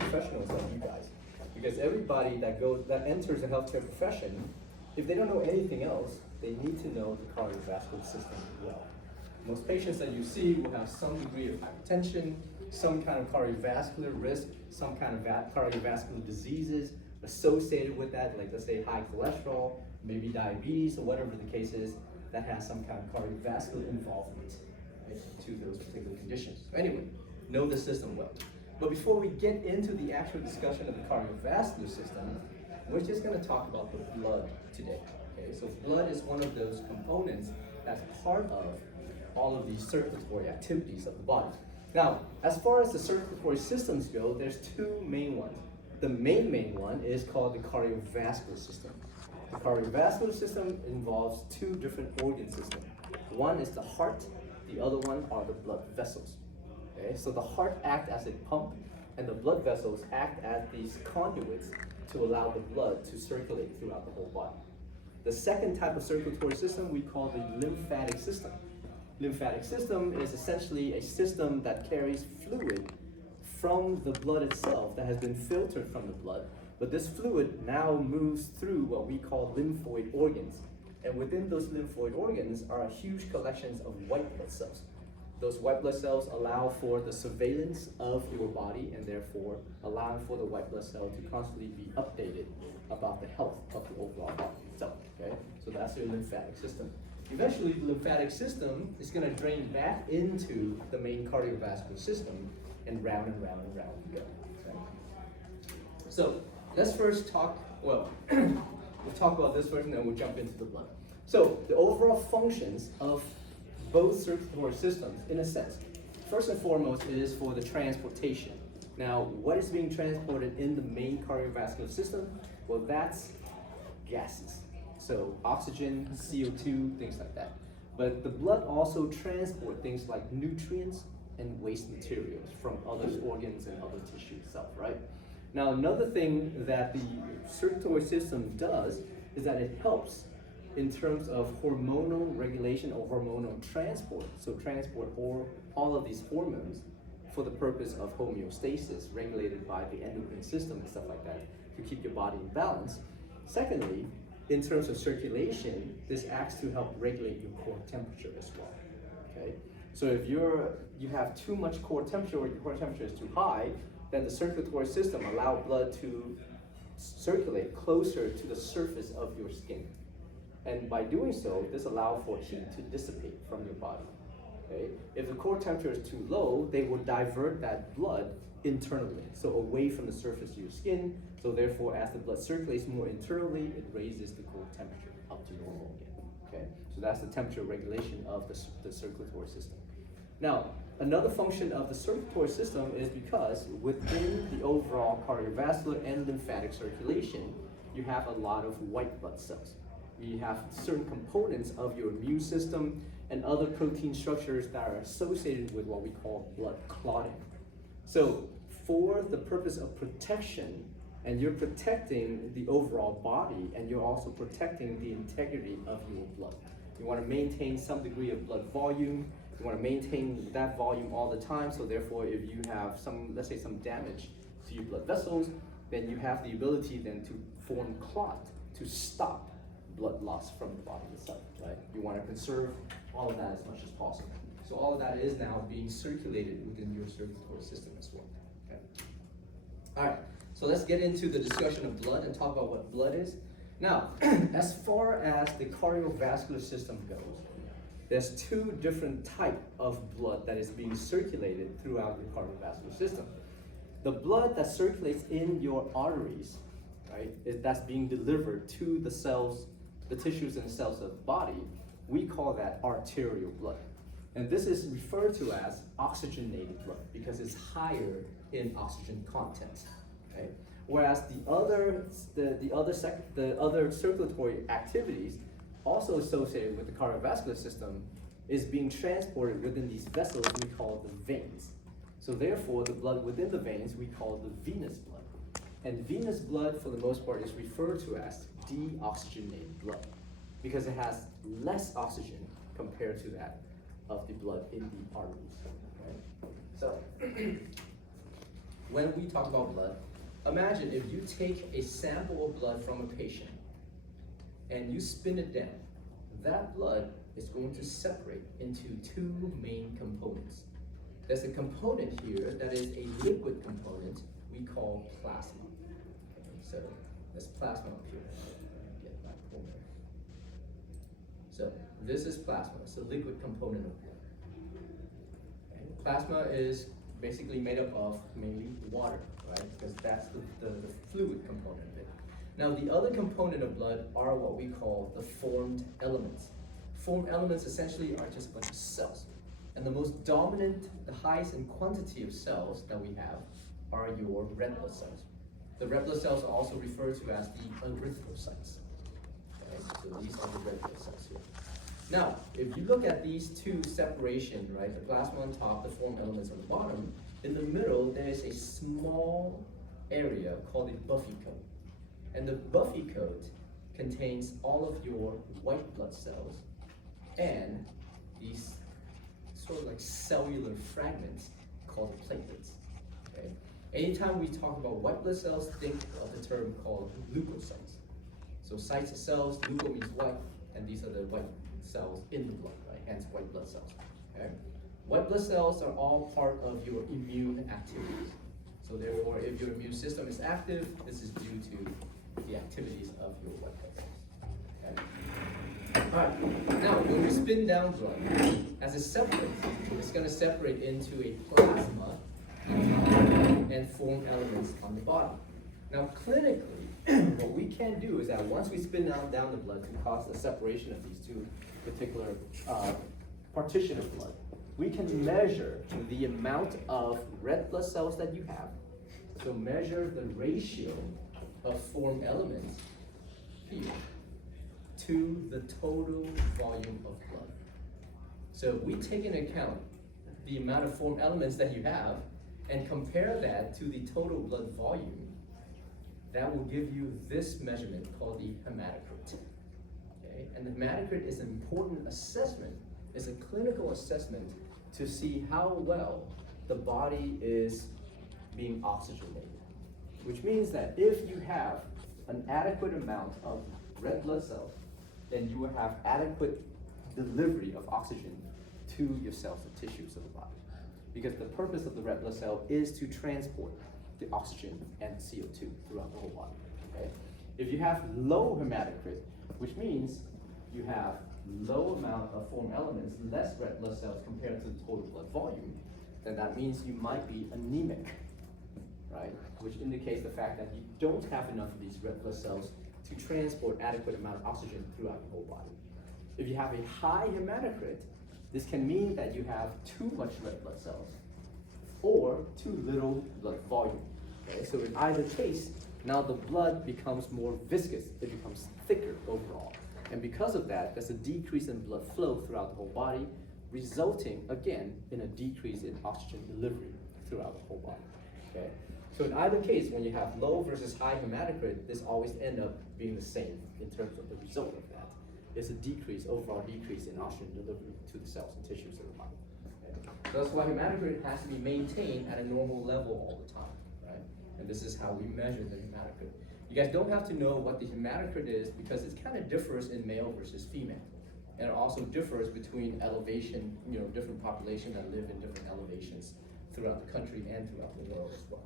professionals like you guys. Because everybody that enters a healthcare profession, if they don't know anything else, they need to know the cardiovascular system as well. Most patients that you see will have some degree of hypertension, some kind of cardiovascular risk, some kind of cardiovascular diseases associated with that, like let's say high cholesterol, maybe diabetes, or whatever the case is, that has some kind of cardiovascular involvement, right, to those particular conditions. So anyway, know the system well. But before we get into the actual discussion of the cardiovascular system, we're just going to talk about the blood today. Okay, so blood is one of those components that's part of all of these circulatory activities of the body. Now, as far as the circulatory systems go, there's two main ones. The main one is called the cardiovascular system. The cardiovascular system involves two different organ systems. One is the heart, the other one are the blood vessels. Okay, so the heart acts as a pump, and the blood vessels act as these conduits to allow the blood to circulate throughout the whole body. The second type of circulatory system we call the lymphatic system. Lymphatic system is essentially a system that carries fluid from the blood itself that has been filtered from the blood, but this fluid now moves through what we call lymphoid organs. And within those lymphoid organs are huge collections of white blood cells. Those white blood cells allow for the surveillance of your body and therefore allowing for the white blood cell to constantly be updated about the health of the overall body itself. Okay? So that's your lymphatic system. Eventually, the lymphatic system is going to drain back into the main cardiovascular system, and round and round and round we go. Okay? So let's first talk, we'll talk about this first and then we'll jump into the blood. So the overall functions of both circulatory systems, in a sense, first and foremost, it is for the transportation. Now, what is being transported in the main cardiovascular system? Well, that's gases. So oxygen, CO2, things like that. But the blood also transports things like nutrients and waste materials from other organs and other tissue itself, right? Now, another thing that the circulatory system does is that it helps in terms of hormonal regulation or hormonal transport. So transport all of these hormones for the purpose of homeostasis, regulated by the endocrine system and stuff like that, to keep your body in balance. Secondly, in terms of circulation, this acts to help regulate your core temperature as well. Okay? So if you have too much core temperature or your core temperature is too high, then the circulatory system allows blood to circulate closer to the surface of your skin. And by doing so, this allows for heat to dissipate from your body. Okay? If the core temperature is too low, they will divert that blood internally, so away from the surface of your skin. So therefore, as the blood circulates more internally, it raises the core temperature up to normal again. Okay? So that's the temperature regulation of the circulatory system. Now, another function of the circulatory system is because within the overall cardiovascular and lymphatic circulation, you have a lot of white blood cells. You have certain components of your immune system and other protein structures that are associated with what we call blood clotting. So for the purpose of protection, and you're protecting the overall body, and you're also protecting the integrity of your blood. You want to maintain some degree of blood volume. You want to maintain that volume all the time, so therefore if you have some, let's say some damage to your blood vessels, then you have the ability then to form clot to stop blood loss from the body itself, right? You want to conserve all of that as much as possible. So all of that is now being circulated within your circulatory system as well. Okay. All right, so let's get into the discussion of blood and talk about what blood is. Now, as far as the cardiovascular system goes, there's two different types of blood that is being circulated throughout your cardiovascular system. The blood that circulates in your arteries, right, that's being delivered to the cells, the tissues and cells of the body, we call that arterial blood. And this is referred to as oxygenated blood because it's higher in oxygen content. Okay? Whereas the other circulatory activities also associated with the cardiovascular system is being transported within these vessels we call the veins. So therefore, the blood within the veins we call the venous blood. And venous blood, for the most part, is referred to as deoxygenated blood because it has less oxygen compared to that of the blood in the arteries. Okay? So, when we talk about blood, imagine if you take a sample of blood from a patient and you spin it down, that blood is going to separate into two main components. There's a component here that is a liquid component we call plasma. Okay, so there's plasma up here. Get that over. So this is plasma. It's a liquid component of blood. Okay. Plasma is basically made up of mainly water, right? Because that's the fluid component of it. Now the other component of blood are what we call the formed elements. Formed elements essentially are just a bunch of cells. And the most dominant, the highest in quantity of cells that we have are your red blood cells. The red blood cells are also referred to as the erythrocytes. Okay, so these are the red blood cells here. Now, if you look at these two separations, right, the plasma on top, the formed elements on the bottom, in the middle there is a small area called a buffy coat. And the buffy coat contains all of your white blood cells and these sort of like cellular fragments called platelets. Okay? Anytime we talk about white blood cells, think of the term called leukocytes. So cytes are cells, leuko means white, and these are the white cells in the blood, right? Hence white blood cells. Okay? White blood cells are all part of your immune activities. So therefore, if your immune system is active, this is due to the activities of your white blood cells. Okay? All right, now when we spin down blood, as it separates, it's going to separate into a plasma and form elements on the bottom. Now clinically, what we can do is that once we spin down the blood to cause the separation of these two particular partition of blood, we can measure the amount of red blood cells that you have. So measure the ratio of form elements here to the total volume of blood. So we take into account the amount of form elements that you have and compare that to the total blood volume. That will give you this measurement called the hematocrit. Okay? And the hematocrit is an important assessment. It's a clinical assessment to see how well the body is being oxygenated. Which means that if you have an adequate amount of red blood cells, then you will have adequate delivery of oxygen to your cells and tissues of the body. Because the purpose of the red blood cell is to transport the oxygen and CO2 throughout the whole body. Okay? If you have low hematocrit, which means you have low amount of form elements, less red blood cells compared to the total blood volume, then that means you might be anemic, right? Which indicates the fact that you don't have enough of these red blood cells to transport adequate amount of oxygen throughout your whole body. If you have a high hematocrit, this can mean that you have too much red blood cells or too little blood volume. Okay? So in either case, now the blood becomes more viscous, it becomes thicker overall. And because of that, there's a decrease in blood flow throughout the whole body, resulting again in a decrease in oxygen delivery throughout the whole body. Okay? So in either case, when you have low versus high hematocrit, this always ends up being the same in terms of the result of that. It's a decrease, overall decrease in oxygen delivery to the cells and tissues of the body. Okay? So that's why hematocrit has to be maintained at a normal level all the time, right? And this is how we measure the hematocrit. You guys don't have to know what the hematocrit is because it kind of differs in male versus female. And it also differs between elevation, different populations that live in different elevations throughout the country and throughout the world as well.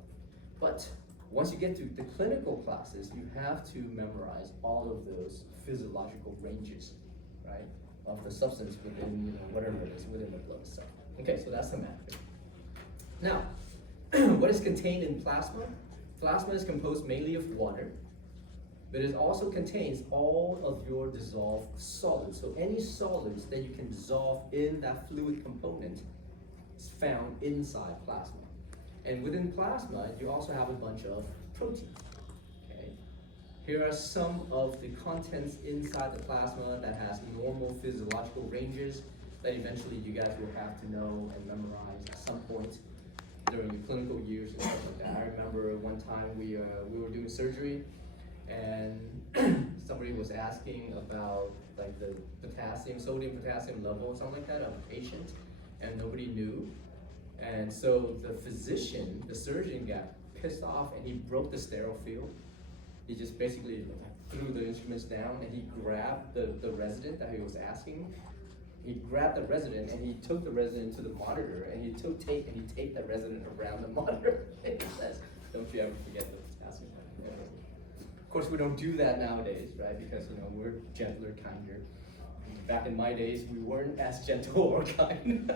But once you get to the clinical classes, you have to memorize all of those physiological ranges, right, of the substance within, whatever it is within the blood cell. Okay, so that's hematocrit. Now, what is contained in plasma? Plasma is composed mainly of water, but it also contains all of your dissolved solids. So any solids that you can dissolve in that fluid component is found inside plasma. And within plasma, you also have a bunch of proteins. Okay? Here are some of the contents inside the plasma that has normal physiological ranges that eventually you guys will have to know and memorize at some point during your clinical years and stuff like that. I remember one time we were doing surgery and somebody was asking about like the sodium potassium level or something like that of a patient, and nobody knew. And so the physician, the surgeon got pissed off and he broke the sterile field. He just basically threw the instruments down and he grabbed the resident that he was asking. He grabbed the resident and he took the resident to the monitor and he took tape and he taped the resident around the monitor. And he says, don't you ever forget the task. Of course, we don't do that nowadays, right? Because we're gentler, kinder. Back in my days, we weren't as gentle or kind.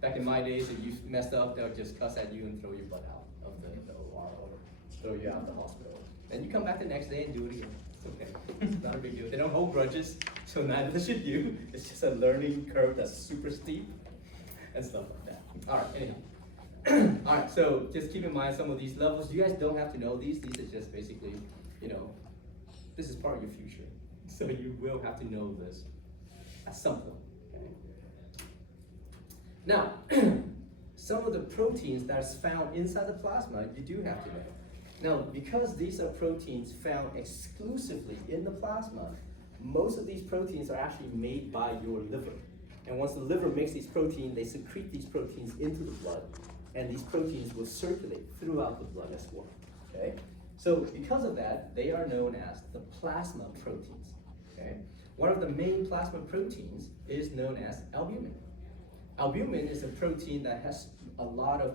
Back in my days, if you messed up, they'll just cuss at you and throw your butt out of the OR or throw you out of the hospital. And you come back the next day and do it again. It's okay. It's not a big deal. They don't hold grudges, so neither should you. It's just a learning curve that's super steep and stuff like that. All right, anyhow. All right, so just keep in mind some of these levels. You guys don't have to know these. These are just basically, this is part of your future. So you will have to know this at some point. Okay? Now, some of the proteins that's found inside the plasma, you do have to know. Now, because these are proteins found exclusively in the plasma, most of these proteins are actually made by your liver. And once the liver makes these proteins, they secrete these proteins into the blood, and these proteins will circulate throughout the blood as well. Okay? So because of that, they are known as the plasma proteins. Okay? One of the main plasma proteins is known as albumin. Albumin is a protein that has a lot of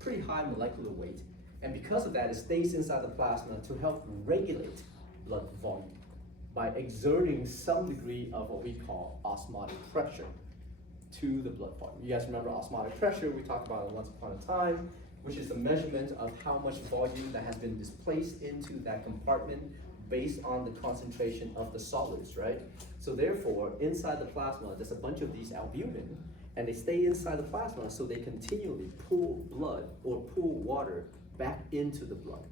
pretty high molecular weight, and because of that, it stays inside the plasma to help regulate blood volume by exerting some degree of what we call osmotic pressure to the blood volume. You guys remember osmotic pressure? We talked about it once upon a time, which is the measurement of how much volume that has been displaced into that compartment based on the concentration of the solids, right? So therefore, inside the plasma, there's a bunch of these albumin, and they stay inside the plasma so they continually pull blood or pull water back into the blood.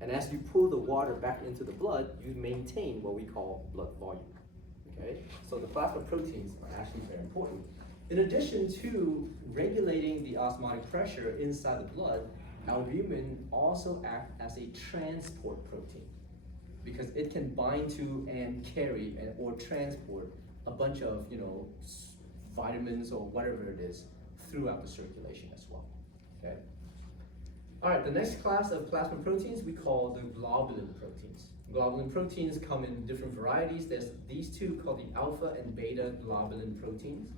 And as you pull the water back into the blood, you maintain what we call blood volume, okay? So the plasma proteins are actually very important. In addition to regulating the osmotic pressure inside the blood, albumin also acts as a transport protein because it can bind to and carry or transport a bunch of, vitamins or whatever it is throughout the circulation as well, okay? All right, the next class of plasma proteins we call the globulin proteins. Globulin proteins come in different varieties. There's these two called the alpha and beta globulin proteins.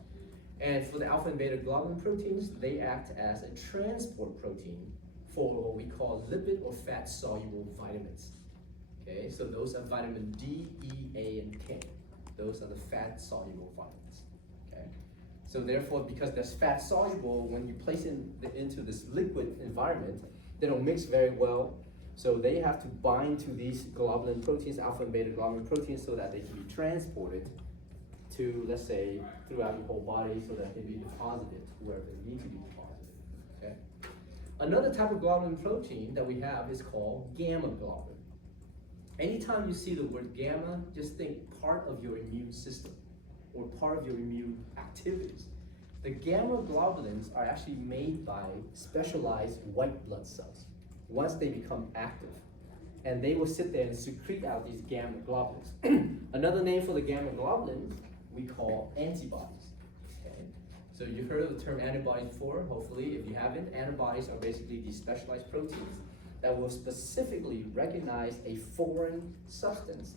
And for the alpha and beta globulin proteins, they act as a transport protein for what we call lipid or fat soluble vitamins. Okay, so those are vitamin D, E, A, and K. Those are the fat soluble vitamins. Okay, so therefore, because they're fat soluble, when you place into this liquid environment, they don't mix very well. So they have to bind to these globulin proteins, alpha and beta globulin proteins, so that they can be transported to, let's say, throughout your whole body so that they can be deposited wherever they need to be deposited. Okay. Another type of globulin protein that we have is called gamma globulin. Anytime you see the word gamma, just think part of your immune system or part of your immune activities. The gamma globulins are actually made by specialized white blood cells once they become active. And they will sit there and secrete out these gamma globulins. Another name for the gamma globulins we call antibodies. Okay? So you've heard of the term antibodies before, hopefully. If you haven't, antibodies are basically these specialized proteins that will specifically recognize a foreign substance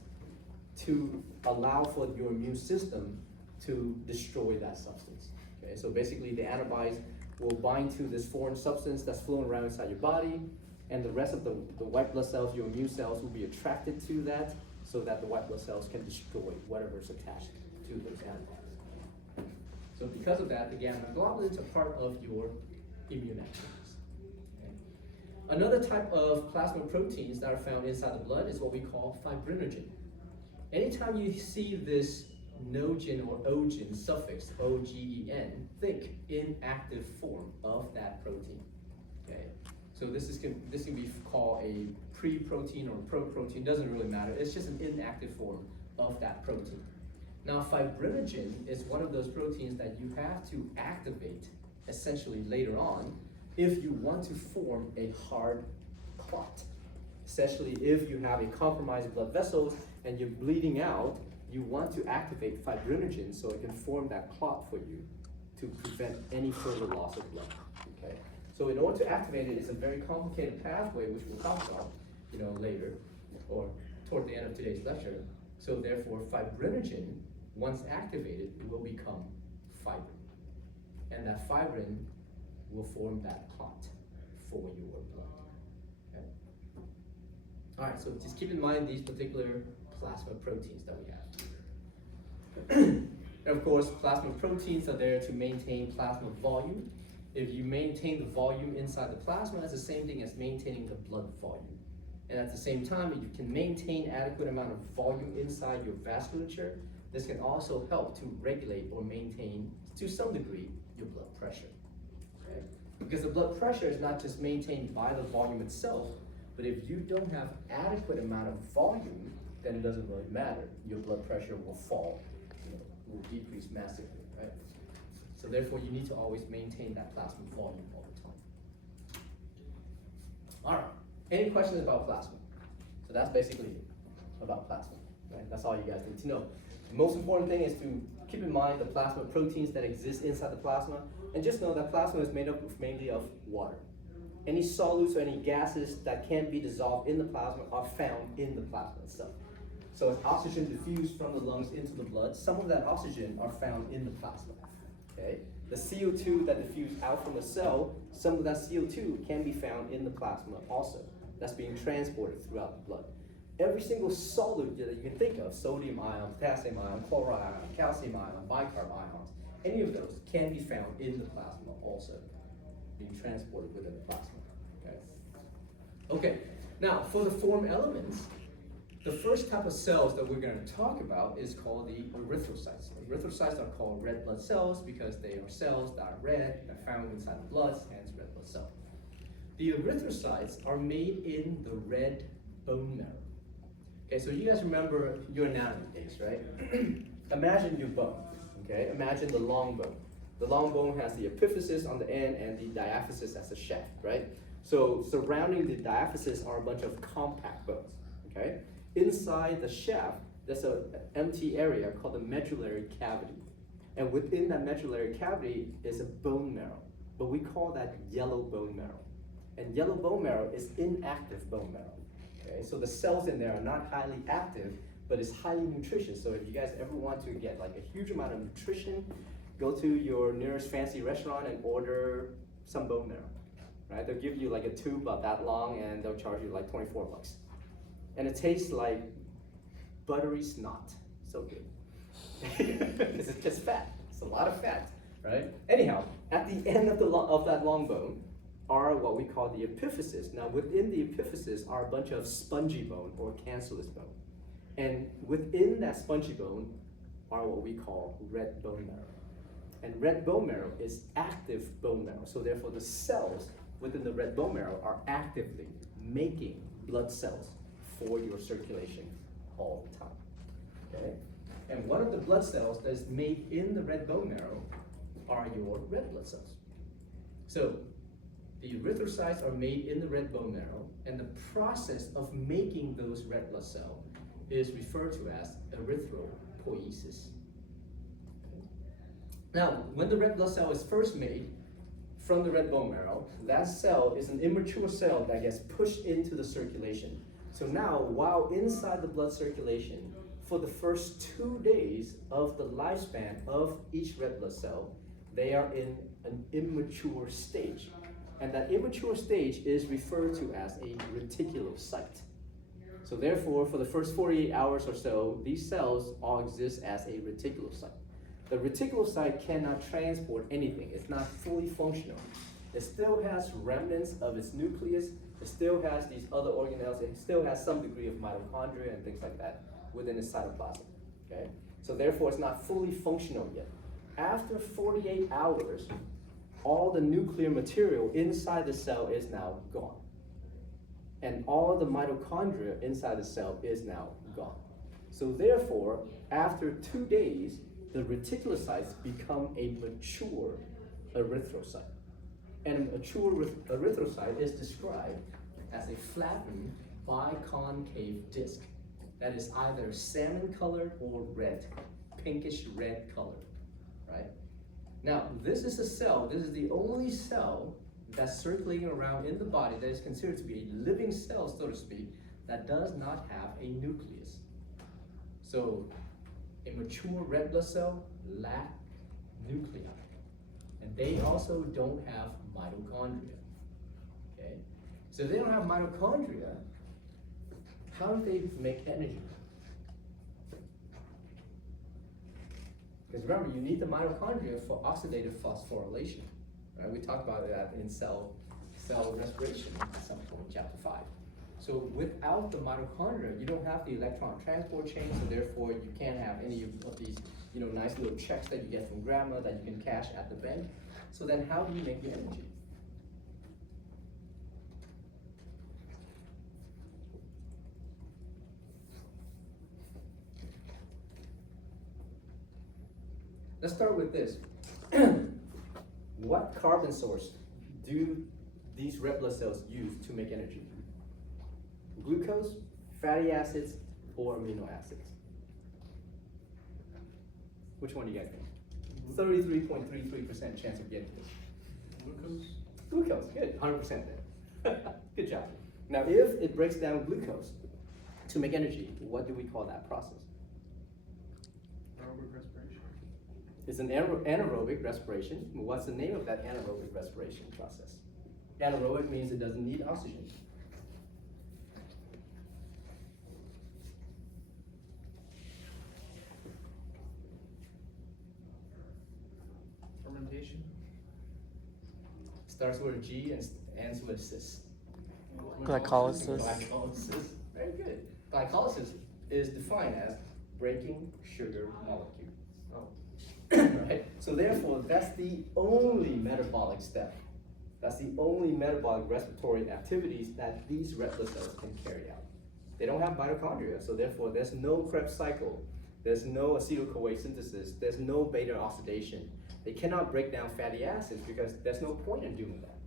to allow for your immune system to destroy that substance. Okay? So basically the antibodies will bind to this foreign substance that's flowing around inside your body, and the rest of the white blood cells, your immune cells, will be attracted to that so that the white blood cells can destroy whatever is attached to those antibodies. So because of that, the gamma globulins are part of your immune activities. Okay? Another type of plasma proteins that are found inside the blood is what we call fibrinogen. Anytime you see this nogen or ogen suffix, O-G-E-N, think inactive form of that protein. Okay? So this can be called a pre-protein or pro-protein, doesn't really matter. It's just an inactive form of that protein. Now, fibrinogen is one of those proteins that you have to activate essentially later on if you want to form a hard clot. Essentially, if you have a compromised blood vessels and you're bleeding out, you want to activate fibrinogen so it can form that clot for you to prevent any further loss of blood. Okay? So in order to activate it, it's a very complicated pathway, which we'll talk about, later, or toward the end of today's lecture. So therefore, fibrinogen, once activated, it will become fibrin. And that fibrin will form that clot for your blood. Okay? All right, so just keep in mind these particular plasma proteins that we have. And of course, plasma proteins are there to maintain plasma volume. If you maintain the volume inside the plasma, it's the same thing as maintaining the blood volume. And at the same time, if you can maintain adequate amount of volume inside your vasculature, this can also help to regulate or maintain, to some degree, your blood pressure. Okay? Because the blood pressure is not just maintained by the volume itself, but if you don't have adequate amount of volume, then it doesn't really matter. Your blood pressure will fall, will decrease massively, right? So therefore, you need to always maintain that plasma volume all the time. All right, any questions about plasma? So that's basically it about plasma, right? That's all you guys need to know. The most important thing is to keep in mind the plasma proteins that exist inside the plasma, and just know that plasma is made up mainly of water. Any solutes or any gases that can be dissolved in the plasma are found in the plasma itself. So as oxygen diffused from the lungs into the blood, some of that oxygen are found in the plasma. Okay? The CO2 that diffused out from the cell, some of that CO2 can be found in the plasma also. That's being transported throughout the blood. Every single solute that you can think of, sodium ion, potassium ion, chloride ion, calcium ion, bicarb ions, any of those can be found in the plasma also, being transported within the plasma. Okay, now for the form elements, the first type of cells that we're going to talk about is called the erythrocytes. Erythrocytes are called red blood cells because they are cells that are red and found inside the blood, hence red blood cell. The erythrocytes are made in the red bone marrow. Okay, so you guys remember your anatomy days, right? Imagine your bone, okay? Imagine the long bone. The long bone has the epiphysis on the end and the diaphysis as a shaft, right? So surrounding the diaphysis are a bunch of compact bones, okay? Inside the shaft, there's an empty area called the medullary cavity. And within that medullary cavity is a bone marrow, but we call that yellow bone marrow. And yellow bone marrow is inactive bone marrow, okay? So the cells in there are not highly active, but it's highly nutritious. So if you guys ever want to get like a huge amount of nutrition, go to your nearest fancy restaurant and order some bone marrow, right? They'll give you like a tube about that long and they'll charge you like 24 bucks. And it tastes like buttery snot, so good. Because it's just fat, it's a lot of fat, right? Anyhow, at the end of that long bone are what we call the epiphysis. Now within the epiphysis are a bunch of spongy bone or cancellous bone. And within that spongy bone are what we call red bone marrow. And red bone marrow is active bone marrow. So therefore the cells within the red bone marrow are actively making blood cells for your circulation all the time, okay? And one of the blood cells that is made in the red bone marrow are your red blood cells. So the erythrocytes are made in the red bone marrow, and the process of making those red blood cells is referred to as erythropoiesis. Now, when the red blood cell is first made from the red bone marrow, that cell is an immature cell that gets pushed into the circulation. So now, while inside the blood circulation, for the first 2 days of the lifespan of each red blood cell, they are in an immature stage. And that immature stage is referred to as a reticulocyte. So therefore, for the first 48 hours or so, these cells all exist as a reticulocyte. The reticulocyte cannot transport anything. It's not fully functional. It still has remnants of its nucleus. It still has these other organelles. It still has some degree of mitochondria and things like that within its cytoplasm, okay? So therefore, it's not fully functional yet. After 48 hours, all the nuclear material inside the cell is now gone. And all the mitochondria inside the cell is now gone. So therefore, after 2 days, the reticulocytes become a mature erythrocyte. And a mature erythrocyte is described as a flattened biconcave disc that is either salmon colored or red, pinkish red colored, right? Now, this is a cell, this is the only cell that's circulating around in the body that is considered to be a living cell, so to speak, that does not have a nucleus. So a mature red blood cell lack nuclei, and they also don't have mitochondria. Okay, so if they don't have mitochondria, how do they make energy? Because remember, you need the mitochondria for oxidative phosphorylation. Right? We talked about that in cell respiration at some point in chapter 5. So without the mitochondria, you don't have the electron transport chain, so therefore you can't have any of these, nice little checks that you get from grandma that you can cash at the bank. So then how do you make your energy? Let's start with this. What carbon source do these red blood cells use to make energy? Glucose, fatty acids, or amino acids? Which one do you guys think? 33.33% chance of getting this. Glucose? Glucose, good, 100% then. Good job. Now, if it breaks down glucose to make energy, what do we call that process? Aerobic respiration. It's an anaerobic respiration. What's the name of that anaerobic respiration process? Anaerobic means it doesn't need oxygen. Fermentation. Starts with a G and ends with a cis. Glycolysis. Glycolysis. Very good. Glycolysis is defined as breaking sugar molecule. Oh. Right? So therefore, that's the only metabolic step. That's the only metabolic respiratory activities that these red blood cells can carry out. They don't have mitochondria, so therefore there's no Krebs cycle, there's no acetyl-CoA synthesis, there's no beta oxidation. They cannot break down fatty acids because there's no point in doing that.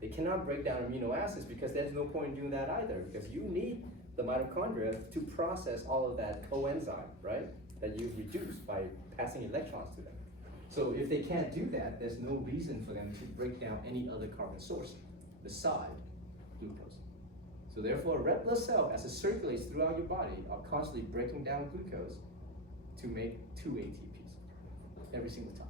They cannot break down amino acids because there's no point in doing that either, because you need the mitochondria to process all of that coenzyme, right, that you've reduced by passing electrons to them. So if they can't do that, there's no reason for them to break down any other carbon source beside glucose. So therefore, a red blood cell, as it circulates throughout your body, are constantly breaking down glucose to make 2 ATPs every single time.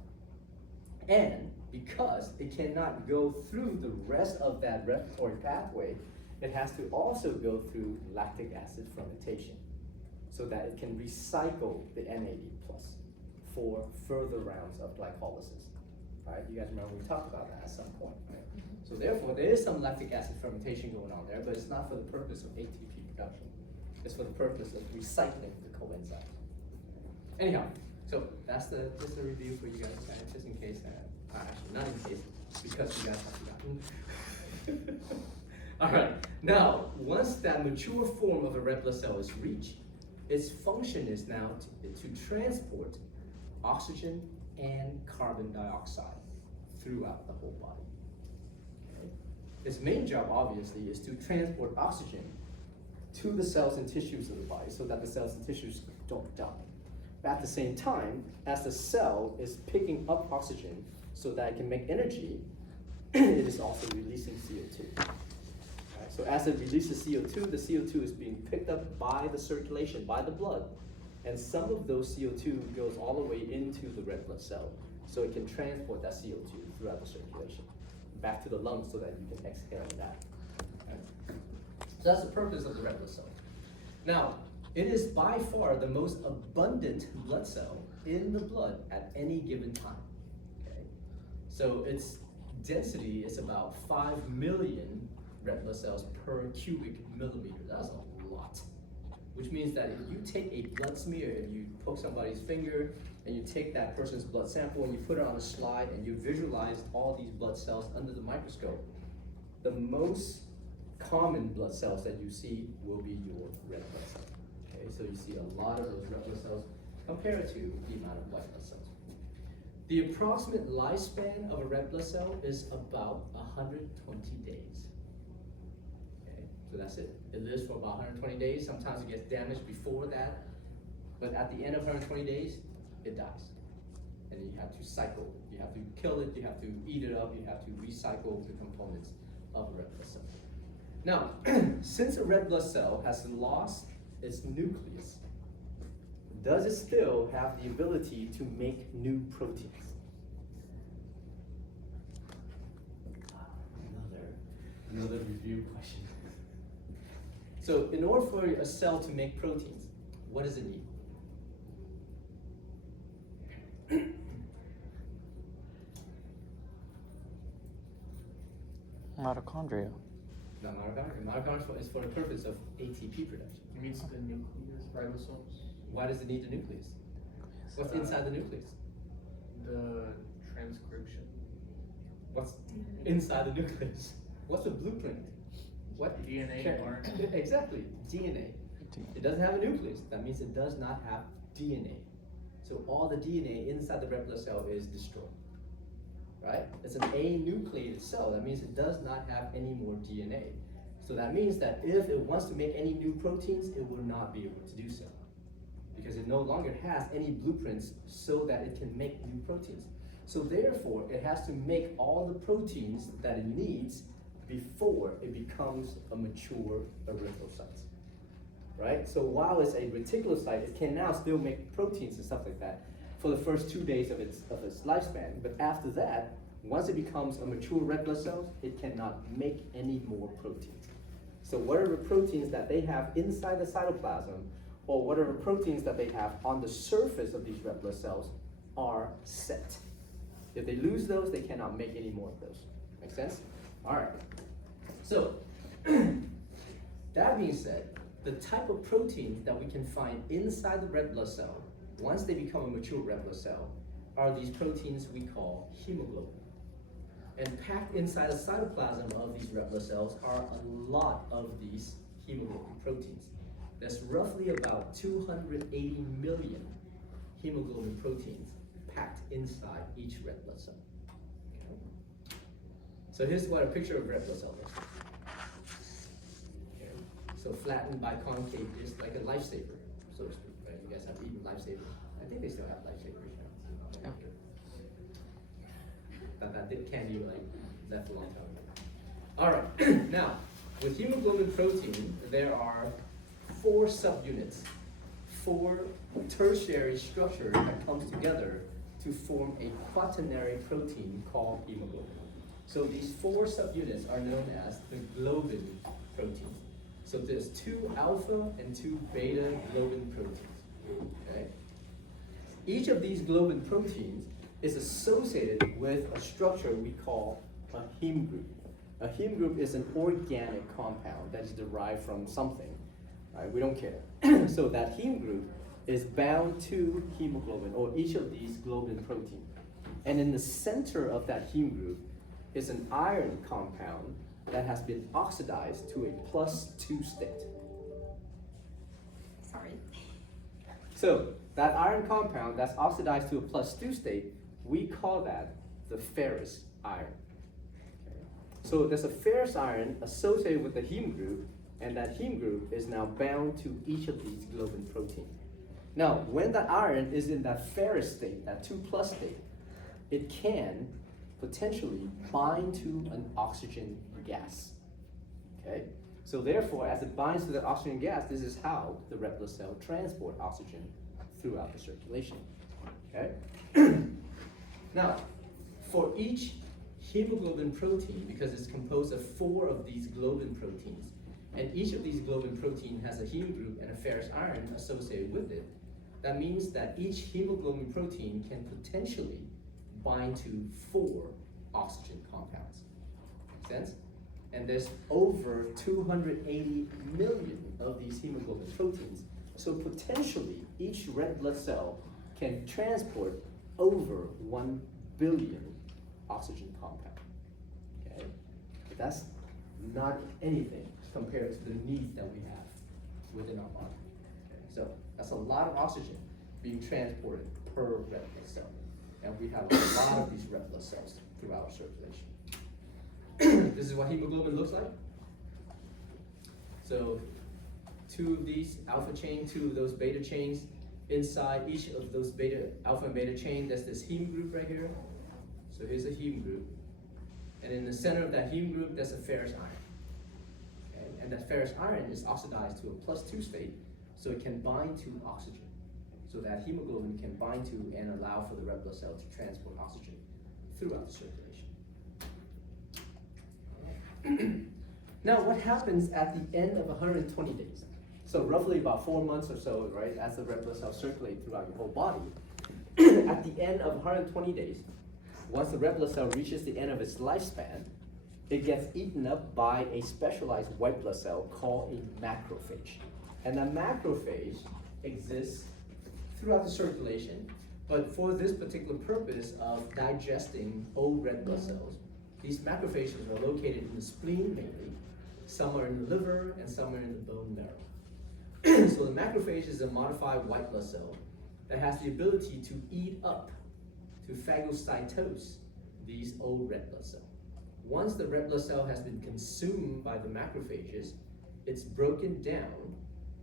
And because it cannot go through the rest of that respiratory pathway, it has to also go through lactic acid fermentation so that it can recycle the NAD+ for further rounds of glycolysis. Right? You guys remember we talked about that at some point. Right? So therefore, there is some lactic acid fermentation going on there, but it's not for the purpose of ATP production. It's for the purpose of recycling the coenzyme. Anyhow, so that's just a review for you guys, just in case, actually not in case, because you guys have forgotten. All right, now, once that mature form of a red blood cell is reached, its function is now to transport oxygen and carbon dioxide throughout the whole body. Okay? Its main job, obviously, is to transport oxygen to the cells and tissues of the body so that the cells and tissues don't die. But at the same time, as the cell is picking up oxygen so that it can make energy, it is also releasing CO2. Right? So as it releases CO2, the CO2 is being picked up by the circulation, by the blood, and some of those CO2 goes all the way into the red blood cell, so it can transport that CO2 throughout the circulation back to the lungs so that you can exhale that. Right? So that's the purpose of the red blood cell. Now, it is by far the most abundant blood cell in the blood at any given time. Okay? So its density is about 5 million red blood cells per cubic millimeter. That's a lot. Which means that if you take a blood smear and you poke somebody's finger and you take that person's blood sample and you put it on a slide and you visualize all these blood cells under the microscope, the most common blood cells that you see will be your red blood cells. Okay, so you see a lot of those red blood cells compared to the amount of white blood cells. The approximate lifespan of a red blood cell is about 120 days. So that's it. It lives for about 120 days. Sometimes it gets damaged before that, but at the end of 120 days, it dies. and you have to cycle. You have to kill it, you have to eat it up, you have to recycle the components of a red blood cell. Now, since a red blood cell has lost its nucleus, does it still have the ability to make new proteins? Another review question. So in order for a cell to make proteins, what does it need? Mitochondria. Not mitochondria. Mitochondria is for the purpose of ATP production. It means the nucleus, ribosomes. Why does it need the nucleus? What's inside the nucleus? The transcription. What's inside the nucleus? What's the blueprint? What? DNA, RNA. Exactly, DNA. It doesn't have a nucleus. That means it does not have DNA. So all the DNA inside the red blood cell is destroyed. Right? It's an anucleated cell. That means it does not have any more DNA. So that means that if it wants to make any new proteins, it will not be able to do so, because it no longer has any blueprints so that it can make new proteins. So therefore, it has to make all the proteins that it needs before it becomes a mature erythrocyte. Right? So while it's a reticulocyte, it can now still make proteins and stuff like that for the first 2 days of its lifespan. But after that, once it becomes a mature red blood cell, it cannot make any more proteins. So whatever proteins that they have inside the cytoplasm, or whatever proteins that they have on the surface of these red blood cells, are set. If they lose those, they cannot make any more of those. Make sense? All right. So that being said, the type of proteins that we can find inside the red blood cell, once they become a mature red blood cell, are these proteins we call hemoglobin. And packed inside the cytoplasm of these red blood cells are a lot of these hemoglobin proteins. That's roughly about 280 million hemoglobin proteins packed inside each red blood cell. Okay. So here's what a picture of red blood cell looks like. Okay. So flattened by concave is like a lifesaver, so to speak. Right? You guys have eaten lifesavers. I think they still have lifesavers now. Yeah. That candy like left a long time ago. All right. Now, with hemoglobin protein, there are 4 subunits, 4 tertiary structures that comes together to form a quaternary protein called hemoglobin. So these 4 subunits are known as the globin proteins. So there's 2 alpha and 2 beta globin proteins. Okay? Each of these globin proteins is associated with a structure we call a heme group. A heme group is an organic compound that is derived from something. Right? We don't care. So that heme group is bound to hemoglobin, or each of these globin proteins. And in the center of that heme group is an iron compound that has been oxidized to a +2 state. Sorry. So that iron compound that's oxidized to a +2 state, we call that the ferrous iron. Okay. So there's a ferrous iron associated with the heme group, and that heme group is now bound to each of these globin proteins. Now, when that iron is in that ferrous state, that 2+ state, it can potentially bind to an oxygen gas. Okay? So therefore, as it binds to the oxygen gas, this is how the red blood cell transport oxygen throughout the circulation. Okay? Now, for each hemoglobin protein, because it's composed of 4 of these globin proteins, and each of these globin protein has a heme group and a ferrous iron associated with it, that means that each hemoglobin protein can potentially bind to 4 oxygen compounds. Make sense? And there's over 280 million of these hemoglobin proteins. So potentially, each red blood cell can transport over 1 billion oxygen compounds. Okay? But that's not anything compared to the needs that we have within our body. Okay? So that's a lot of oxygen being transported per red blood cell. And we have a lot of these red blood cells throughout our circulation. This is what hemoglobin looks like. So 2 of these alpha chain, 2 of those beta chains, inside each of those alpha and beta chain, there's this heme group right here. So here's a heme group. And in the center of that heme group, there's a ferrous iron. Okay? And that ferrous iron is oxidized to a +2 state, so it can bind to oxygen. So that hemoglobin can bind to and allow for the red blood cell to transport oxygen throughout the circulation. Now, what happens at the end of 120 days? So roughly about 4 months or so, right, as the red blood cells circulate throughout your whole body, at the end of 120 days, once the red blood cell reaches the end of its lifespan, it gets eaten up by a specialized white blood cell called a macrophage. And that macrophage exists throughout the circulation, but for this particular purpose of digesting old red blood cells, these macrophages are located in the spleen mainly, some are in the liver, and some are in the bone marrow. So the macrophage is a modified white blood cell that has the ability to eat up, to phagocytose these old red blood cells. Once the red blood cell has been consumed by the macrophages, it's broken down,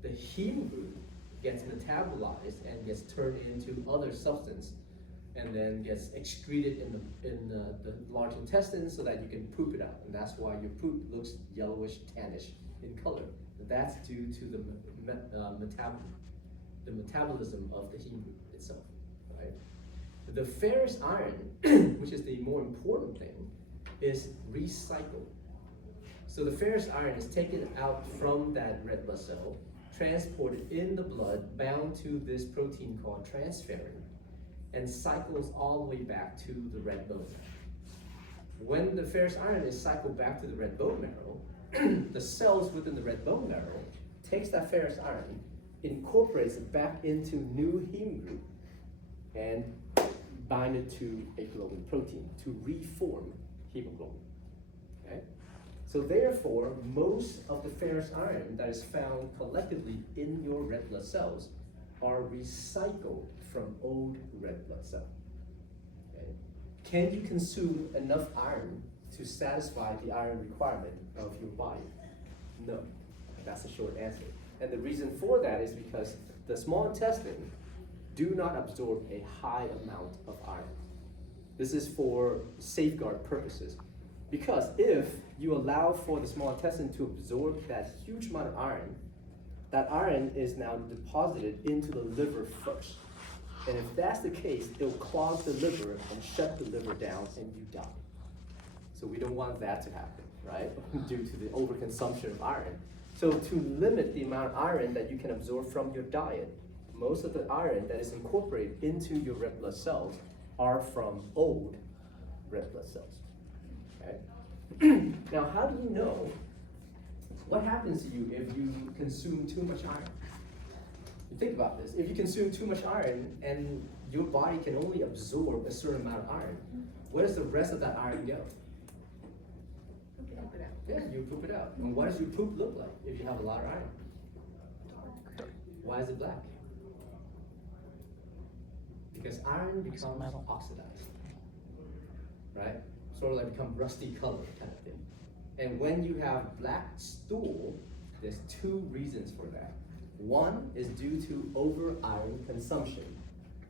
the heme group gets metabolized and gets turned into other substance, and then gets excreted in the large intestine so that you can poop it out. And that's why your poop looks yellowish, tannish in color. That's due to the metabolism of the heme group itself, right? The ferrous iron, which is the more important thing, is recycled. So the ferrous iron is taken out from that red blood cell, transported in the blood, bound to this protein called transferrin, and cycles all the way back to the red bone marrow. When the ferrous iron is cycled back to the red bone marrow, the cells within the red bone marrow takes that ferrous iron, incorporates it back into new heme group, and bind it to a globin protein to reform hemoglobin. Okay? So therefore, most of the ferrous iron that is found collectively in your red blood cells are recycled from old red blood cells. Okay? Can you consume enough iron to satisfy the iron requirement of your body? No. That's the short answer. And the reason for that is because the small intestine do not absorb a high amount of iron. This is for safeguard purposes. Because if you allow for the small intestine to absorb that huge amount of iron, that iron is now deposited into the liver first. And if that's the case, it'll clog the liver and shut the liver down and you die. So we don't want that to happen, right? Due to the overconsumption of iron. So to limit the amount of iron that you can absorb from your diet, most of the iron that is incorporated into your red blood cells are from old red blood cells. Okay? Now, how do you know what happens to you if you consume too much iron? You think about this. If you consume too much iron and your body can only absorb a certain amount of iron, where does the rest of that iron go? Yeah, you poop it out. And what does your poop look like if you have a lot of iron? Why is it black? Because iron becomes oxidized, right? Sort of like become rusty color kind of thing. And when you have black stool, there's two reasons for that. One is due to over iron consumption.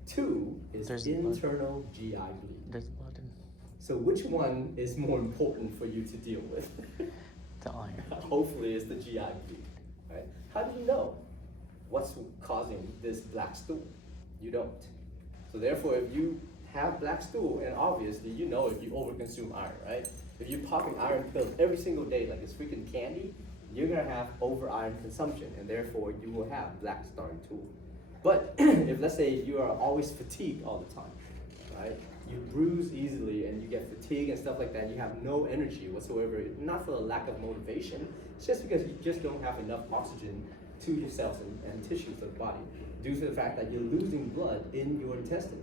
Two is internal GI bleed. There's blood in So which one is more important for you to deal with? the iron. Hopefully it's the GI bleed, right? How do you know what's causing this black stool? You don't. So therefore, if you have black stool, and obviously you know if you overconsume iron, right? If you're popping iron pills every single day like it's freaking candy, you're gonna have over iron consumption, and therefore you will have black starting tool. But if let's say you are always fatigued all the time, right? You bruise easily and you get fatigue and stuff like that, and you have no energy whatsoever, not for the lack of motivation, it's just because you just don't have enough oxygen to your cells and tissues of the body, due to the fact that you're losing blood in your intestine.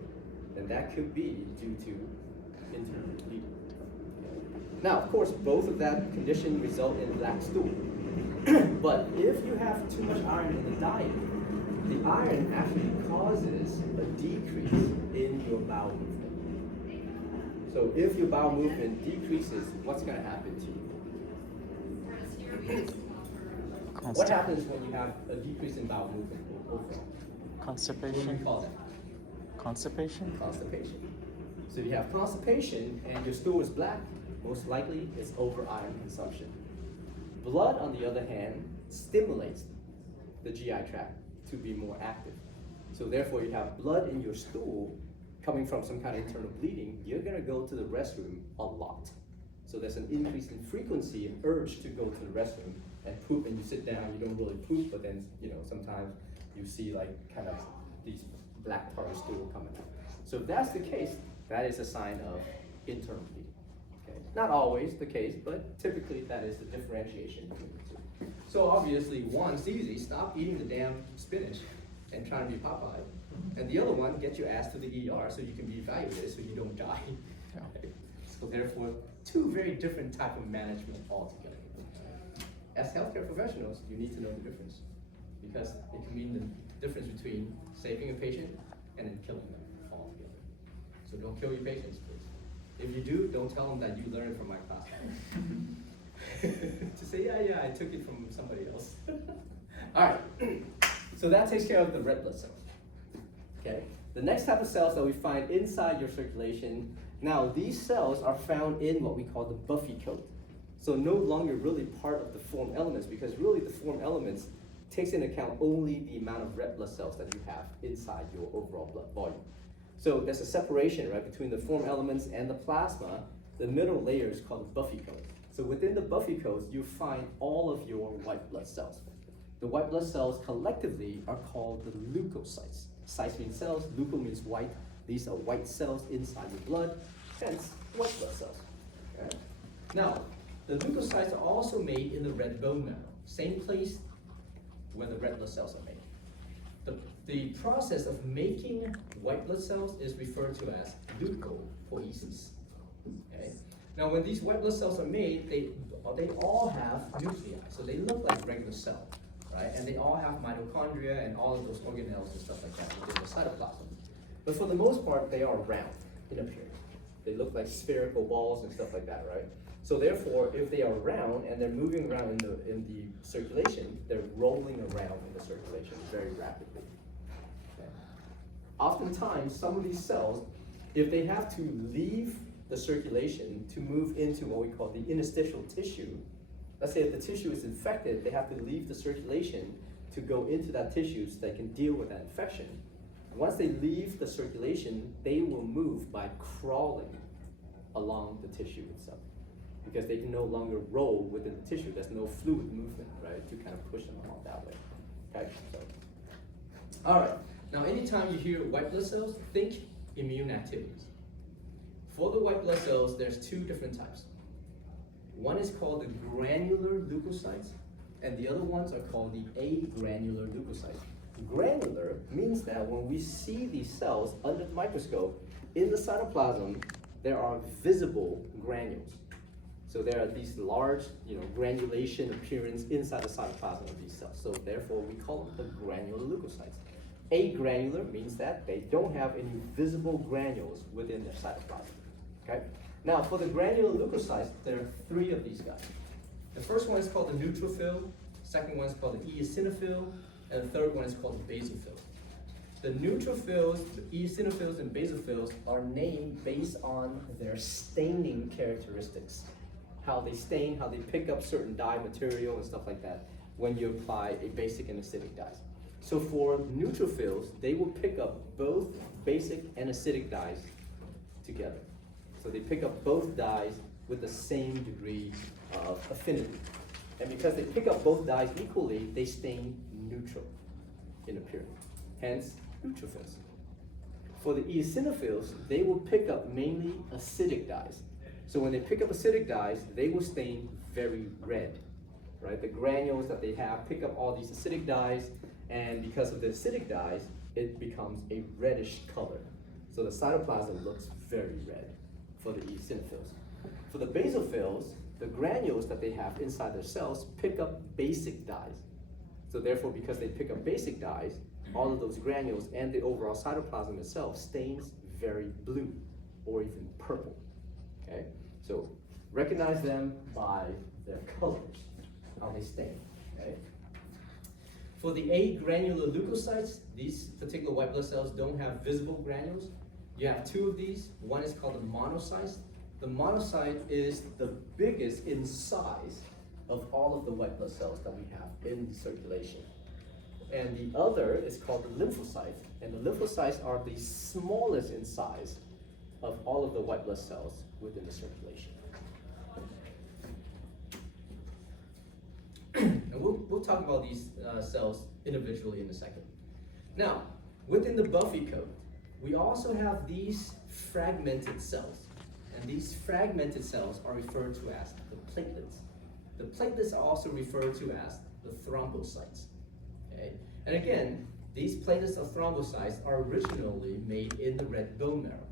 And that could be due to internal bleeding. Now, of course, both of that condition result in black stool. But if you have too much iron in the diet, the iron actually causes a decrease in your bowel movement. So if your bowel movement decreases, what's going to happen to you? What happens when you have a decrease in bowel movement overall? What do we Constipation. call that? Constipation. Constipation. So if you have constipation and your stool is black, most likely it's over iron consumption. Blood, on the other hand, stimulates the GI tract to be more active. So therefore, you have blood in your stool coming from some kind of internal bleeding, you're gonna go to the restroom a lot. So there's an increase in frequency and urge to go to the restroom and poop, and you sit down, you don't really poop, but then, sometimes you see like kind of these black tartar stool coming out. So if that's the case, that is a sign of internal bleeding. Okay? Not always the case, but typically that is the differentiation between the two. So obviously, one's easy, stop eating the damn spinach and trying to be Popeye. And the other one, get your ass to the ER so you can be evaluated so you don't die. Okay? So therefore, two very different type of management altogether. As healthcare professionals, you need to know the difference, because it can mean the difference between saving a patient and then killing them altogether. So don't kill your patients, please. If you do, don't tell them that you learned from my class. Just say, yeah, I took it from somebody else. All right, so that takes care of the red blood cells. Okay, the next type of cells that we find inside your circulation, now these cells are found in what we call the Buffy coat. So no longer really part of the form elements, because really the form elements takes into account only the amount of red blood cells that you have inside your overall blood volume. So there's a separation, right, between the form elements and the plasma. The middle layer is called the Buffy coat. So within the Buffy coat, you find all of your white blood cells. The white blood cells collectively are called the leukocytes. Cytes means cells, leuko means white. These are white cells inside your blood, hence white blood cells. Okay? Now, the leukocytes are also made in the red bone marrow, same place where the red blood cells are made. The process of making white blood cells is referred to as leukapheresis. Okay? Now, when these white blood cells are made, they all have nuclei, so they look like regular cell, right? And they all have mitochondria and all of those organelles and stuff like that within the cytoplasm. But for the most part, they are round in appearance. They look like spherical balls and stuff like that, right? So therefore, if they are round and they're moving around in the circulation, they're rolling around in the circulation very rapidly. Okay. Oftentimes, some of these cells, if they have to leave the circulation to move into what we call the interstitial tissue, let's say if the tissue is infected, they have to leave the circulation to go into that tissue so they can deal with that infection. Once they leave the circulation, they will move by crawling along the tissue itself, because they can no longer roll within the tissue. There's no fluid movement, right, to kind of push them along that way. Okay. So, all right. Now, anytime you hear white blood cells, think immune activities. For the white blood cells, there's two different types. One is called the granular leukocytes, and the other ones are called the agranular leukocytes. Granular means that when we see these cells under the microscope, in the cytoplasm, there are visible granules. So there are these large, granulation appearance inside the cytoplasm of these cells. So therefore, we call them the granular leukocytes. Agranular means that they don't have any visible granules within their cytoplasm. Okay? Now, for the granular leukocytes, there are three of these guys. The first one is called the neutrophil, second one is called the eosinophil, and the third one is called the basophil. The neutrophils, the eosinophils, and basophils are named based on their staining characteristics. How they stain, how they pick up certain dye material and stuff like that when you apply a basic and acidic dyes. So for neutrophils, they will pick up both basic and acidic dyes together. So they pick up both dyes with the same degree of affinity. And because they pick up both dyes equally, they stain neutral in appearance, hence neutrophils. For the eosinophils, they will pick up mainly acidic dyes. So when they pick up acidic dyes, they will stain very red, right? The granules that they have pick up all these acidic dyes, and because of the acidic dyes, it becomes a reddish color. So the cytoplasm looks very red for the eosinophils. For the basophils, the granules that they have inside their cells pick up basic dyes. So therefore, because they pick up basic dyes, all of those granules and the overall cytoplasm itself stains very blue or even purple. Okay? So recognize them by their colors, how they stain. Okay? For the agranular leukocytes, these particular white blood cells don't have visible granules. You have two of these. One is called the monocyte. The monocyte is the biggest in size of all of the white blood cells that we have in circulation. And the other is called the lymphocyte. And the lymphocytes are the smallest in size of all of the white blood cells within the circulation. And we'll talk about these cells individually in a second. Now, within the Buffy coat, we also have these fragmented cells. And these fragmented cells are referred to as the platelets. The platelets are also referred to as the thrombocytes. Okay? And again, these platelets or thrombocytes are originally made in the red bone marrow.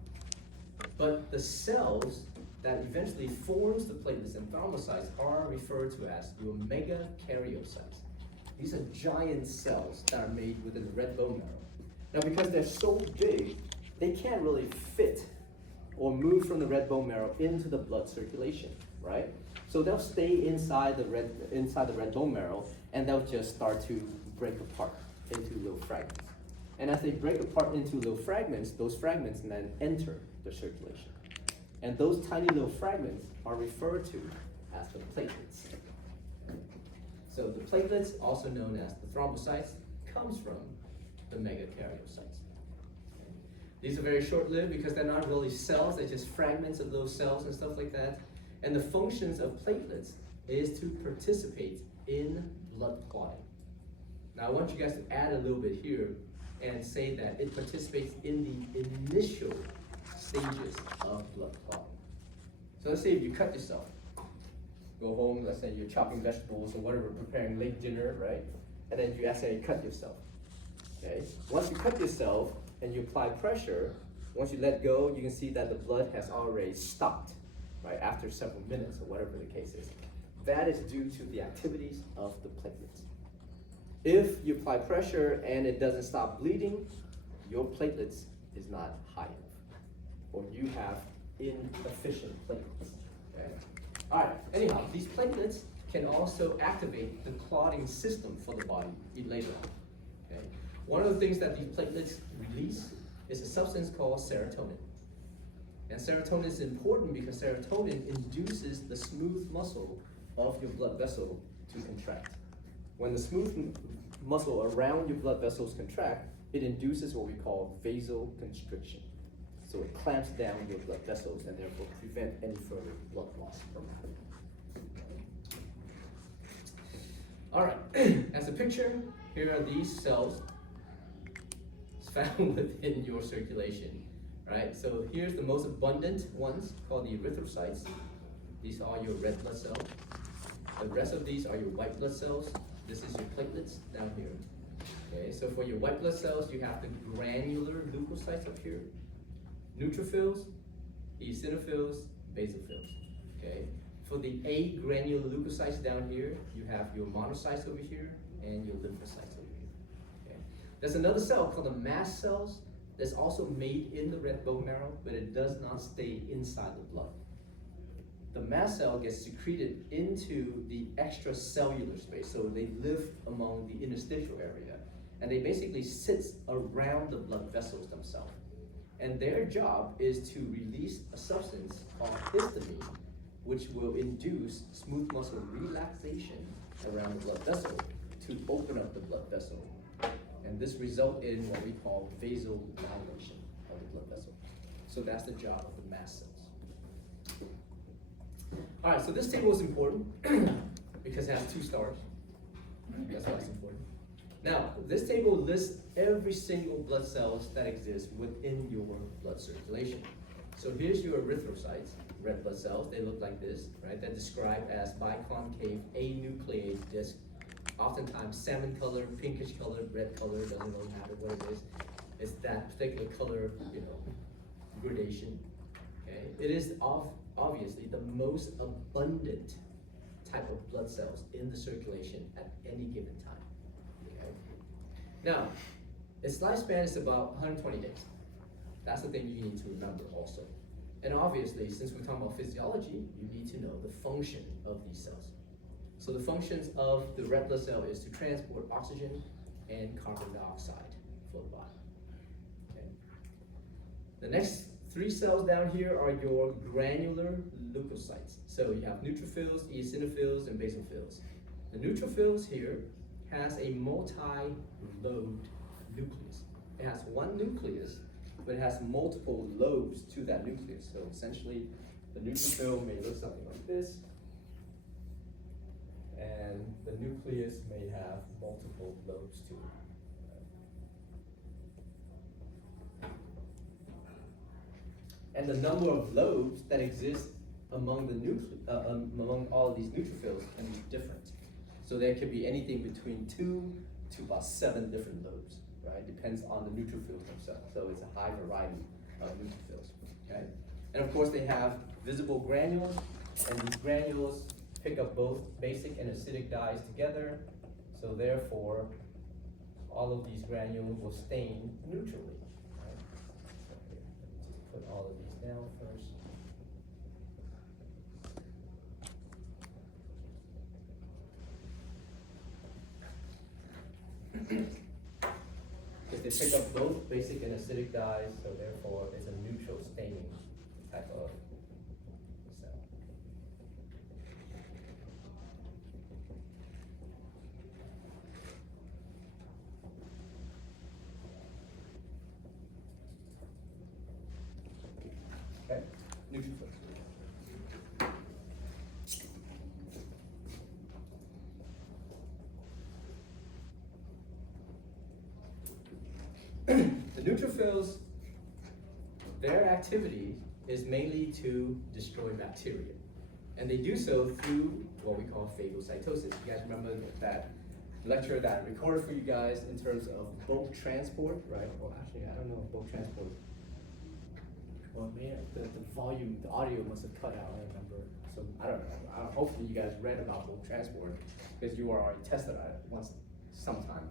But the cells that eventually forms the platelets and thrombocytes are referred to as your megakaryocytes. These are giant cells that are made within the red bone marrow. Now, because they're so big, they can't really fit or move from the red bone marrow into the blood circulation, right? So they'll stay inside the red bone marrow, and they'll just start to break apart into little fragments. And as they break apart into little fragments, those fragments then enter the circulation. And those tiny little fragments are referred to as the platelets. So the platelets, also known as the thrombocytes, comes from the megakaryocytes. These are very short-lived because they're not really cells, they're just fragments of those cells and stuff like that. And the functions of platelets is to participate in blood clotting. Now I want you guys to add a little bit here and say that it participates in the initial stages of blood clotting. So let's say if you cut yourself, go home, let's say you're chopping vegetables or whatever, preparing late dinner, right? And then you accidentally cut yourself, okay? Once you cut yourself and you apply pressure, once you let go, you can see that the blood has already stopped, right? After several minutes or whatever the case is. That is due to the activities of the platelets. If you apply pressure and it doesn't stop bleeding, your platelets is not high enough, or you have inefficient platelets, okay? All right, anyhow, these platelets can also activate the clotting system for the body later on, okay? One of the things that these platelets release is a substance called serotonin. And serotonin is important because serotonin induces the smooth muscle of your blood vessel to contract. When the smooth muscle around your blood vessels contract, it induces what we call vasoconstriction. So it clamps down your blood vessels and therefore prevent any further blood loss from happening. All right, as a picture, here are these cells found within your circulation, right? So here's the most abundant ones called the erythrocytes. These are your red blood cells. The rest of these are your white blood cells. This is your platelets down here. Okay, so for your white blood cells, you have the granular leukocytes up here, neutrophils, eosinophils, basophils. Okay, for the agranular leukocytes down here, you have your monocytes over here and your lymphocytes over here. Okay, there's another cell called the mast cells that's also made in the red bone marrow, but it does not stay inside the blood. The mast cell gets secreted into the extracellular space, so they live among the interstitial area, and they basically sit around the blood vessels themselves. And their job is to release a substance called histamine, which will induce smooth muscle relaxation around the blood vessel to open up the blood vessel. And this results in what we call vasodilation of the blood vessel. So that's the job of the mast cells. All right, so this table is important because it has 2 stars. That's why it's important. Now, this table lists every single blood cells that exist within your blood circulation. So here's your erythrocytes, red blood cells. They look like this, right? They're described as biconcave anucleate disc, oftentimes salmon color, pinkish color, red color, doesn't really matter what it is. It's that particular color, gradation. Okay, it is obviously the most abundant type of blood cells in the circulation at any given time. Okay? Now, its lifespan is about 120 days. That's the thing you need to remember also. And obviously, since we're talking about physiology, you need to know the function of these cells. So the functions of the red blood cell is to transport oxygen and carbon dioxide for the body. Okay. The next three cells down here are your granular leukocytes. So you have neutrophils, eosinophils, and basophils. The neutrophils here has a multi-lobed nucleus. It has one nucleus, but it has multiple lobes to that nucleus. So essentially, the neutrophil may look something like this, and the nucleus may have multiple lobes to it. And the number of lobes that exist among among all of these neutrophils can be different. So there could be anything between 2 to about 7 different lobes, right? Depends on the neutrophils themselves. So it's a high variety of neutrophils, okay? And of course they have visible granules, and these granules pick up both basic and acidic dyes together. So therefore, all of these granules will stain neutrally, right? So here, let me just put all of these down first. Because they pick up both basic and acidic dyes, so therefore it's a neutral staining type of cell. Okay, neutrophils. The neutrophils, their activity is mainly to destroy bacteria. And they do so through what we call phagocytosis. You guys remember that lecture that I recorded for you guys in terms of bulk transport, right? Well, actually, I don't know if bulk transport. Well, man, the volume, the audio must have cut out, I remember. So I don't know. Hopefully you guys read about bulk transport because you already tested on it once sometime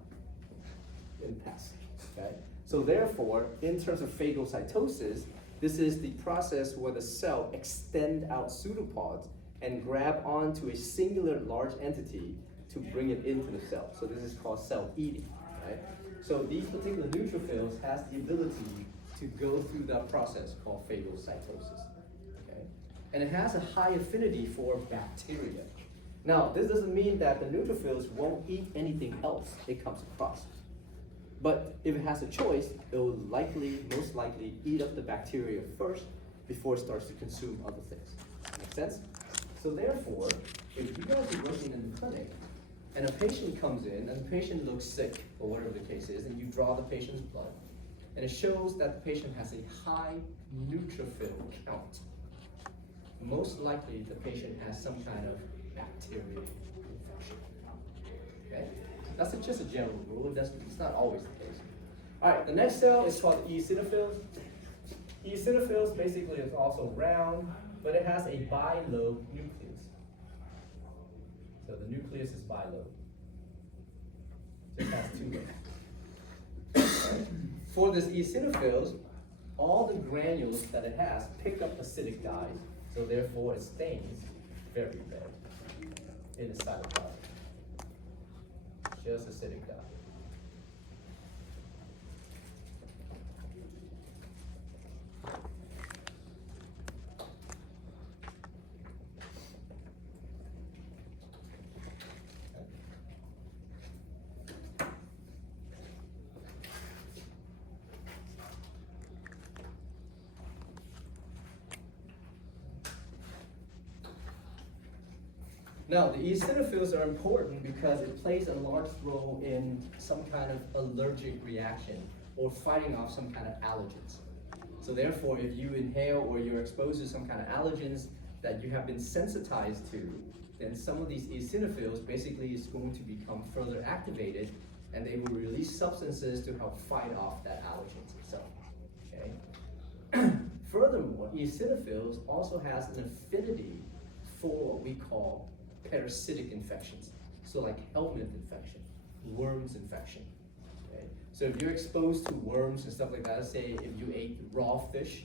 in the past. Okay? So therefore, in terms of phagocytosis, this is the process where the cell extend out pseudopods and grab onto a singular large entity to bring it into the cell. So this is called cell eating, right? So these particular neutrophils has the ability to go through that process called phagocytosis, okay? And it has a high affinity for bacteria. Now, this doesn't mean that the neutrophils won't eat anything else it comes across. But if it has a choice, it will most likely eat up the bacteria first before it starts to consume other things. Make sense? So therefore, if you guys are working in the clinic and a patient comes in and the patient looks sick or whatever the case is, and you draw the patient's blood, and it shows that the patient has a high neutrophil count, most likely the patient has some kind of bacterial infection. Okay? That's just a general rule. It's not always the case. All right, the next cell is called eosinophils. Eosinophils basically is also round, but it has a bilobe nucleus. So the nucleus is bilobe. Just has 2 lobes. Right? For this eosinophils, all the granules that it has pick up acidic dyes, so therefore it stains very red in the cytoplasm. Just acidic dye. Now, the eosinophils are important because it plays a large role in some kind of allergic reaction or fighting off some kind of allergens. So therefore, if you inhale or you're exposed to some kind of allergens that you have been sensitized to, then some of these eosinophils basically is going to become further activated and they will release substances to help fight off that allergens itself, okay? Furthermore, eosinophils also has an affinity for what we call parasitic infections. So like helminth infection, worms infection, okay? So if you're exposed to worms and stuff like that, let's say if you ate raw fish,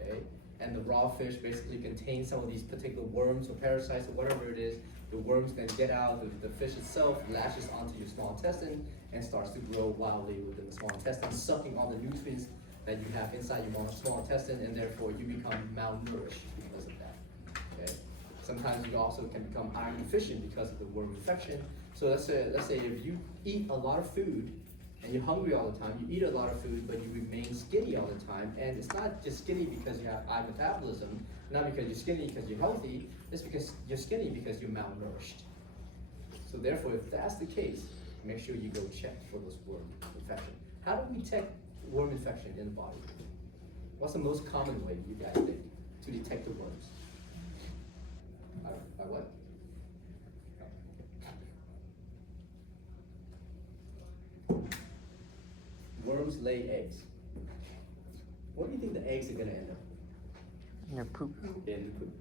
okay? And the raw fish basically contains some of these particular worms or parasites or whatever it is, the worms then get out, the fish itself lashes onto your small intestine and starts to grow wildly within the small intestine, sucking all the nutrients that you have inside your small intestine, and therefore you become malnourished because of that. Okay? Sometimes you also can become iron deficient because of the worm infection. So let's say if you eat a lot of food and you're hungry all the time, you eat a lot of food, but you remain skinny all the time, and it's not just skinny because you have high metabolism, not because you're skinny because you're healthy, it's because you're skinny because you're malnourished. So therefore, if that's the case, make sure you go check for those worm infection. How do we detect worm infection in the body? What's the most common way you guys think to detect the worms? By what? Worms lay eggs. What do you think the eggs are gonna end up? In your poop. In the poop.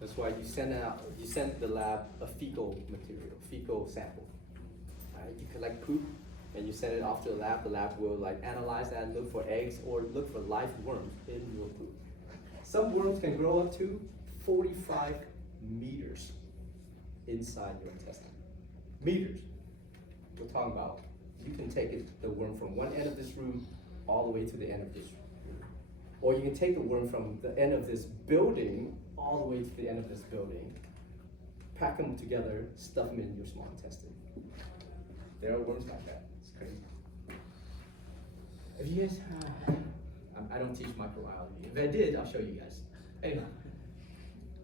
That's why you send the lab a fecal material, fecal sample. Right? You collect poop and you send it off to the lab. The lab will like analyze that and look for eggs or look for live worms in your poop. Some worms can grow up to 45 meters inside your intestine. Meters. We're talking about, you can take the worm from one end of this room all the way to the end of this room. Or you can take the worm from the end of this building all the way to the end of this building, pack them together, stuff them in your small intestine. There are worms like that. It's crazy. If you guys, I don't teach microbiology. If I did, I'll show you guys. Anyway,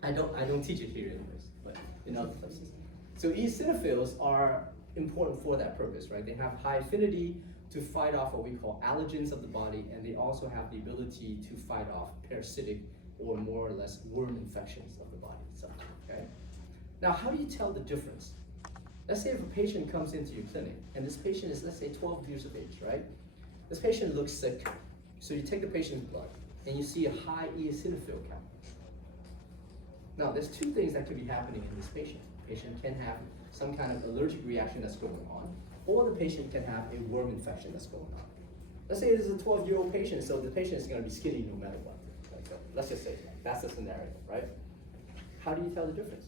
I don't teach it here anyways, but in other places. So eosinophils are important for that purpose, right? They have high affinity to fight off what we call allergens of the body, and they also have the ability to fight off parasitic or more or less worm infections of the body itself, okay? Now, how do you tell the difference? Let's say if a patient comes into your clinic, and this patient is, let's say, 12 years of age, right? This patient looks sick, so you take the patient's blood, and you see a high eosinophil count. Now, there's two things that could be happening in this patient. The patient can have some kind of allergic reaction that's going on, or the patient can have a worm infection that's going on. Let's say this is a 12-year-old patient, so the patient is gonna be skinny no matter what. Like, let's just say that's the scenario, right? How do you tell the difference?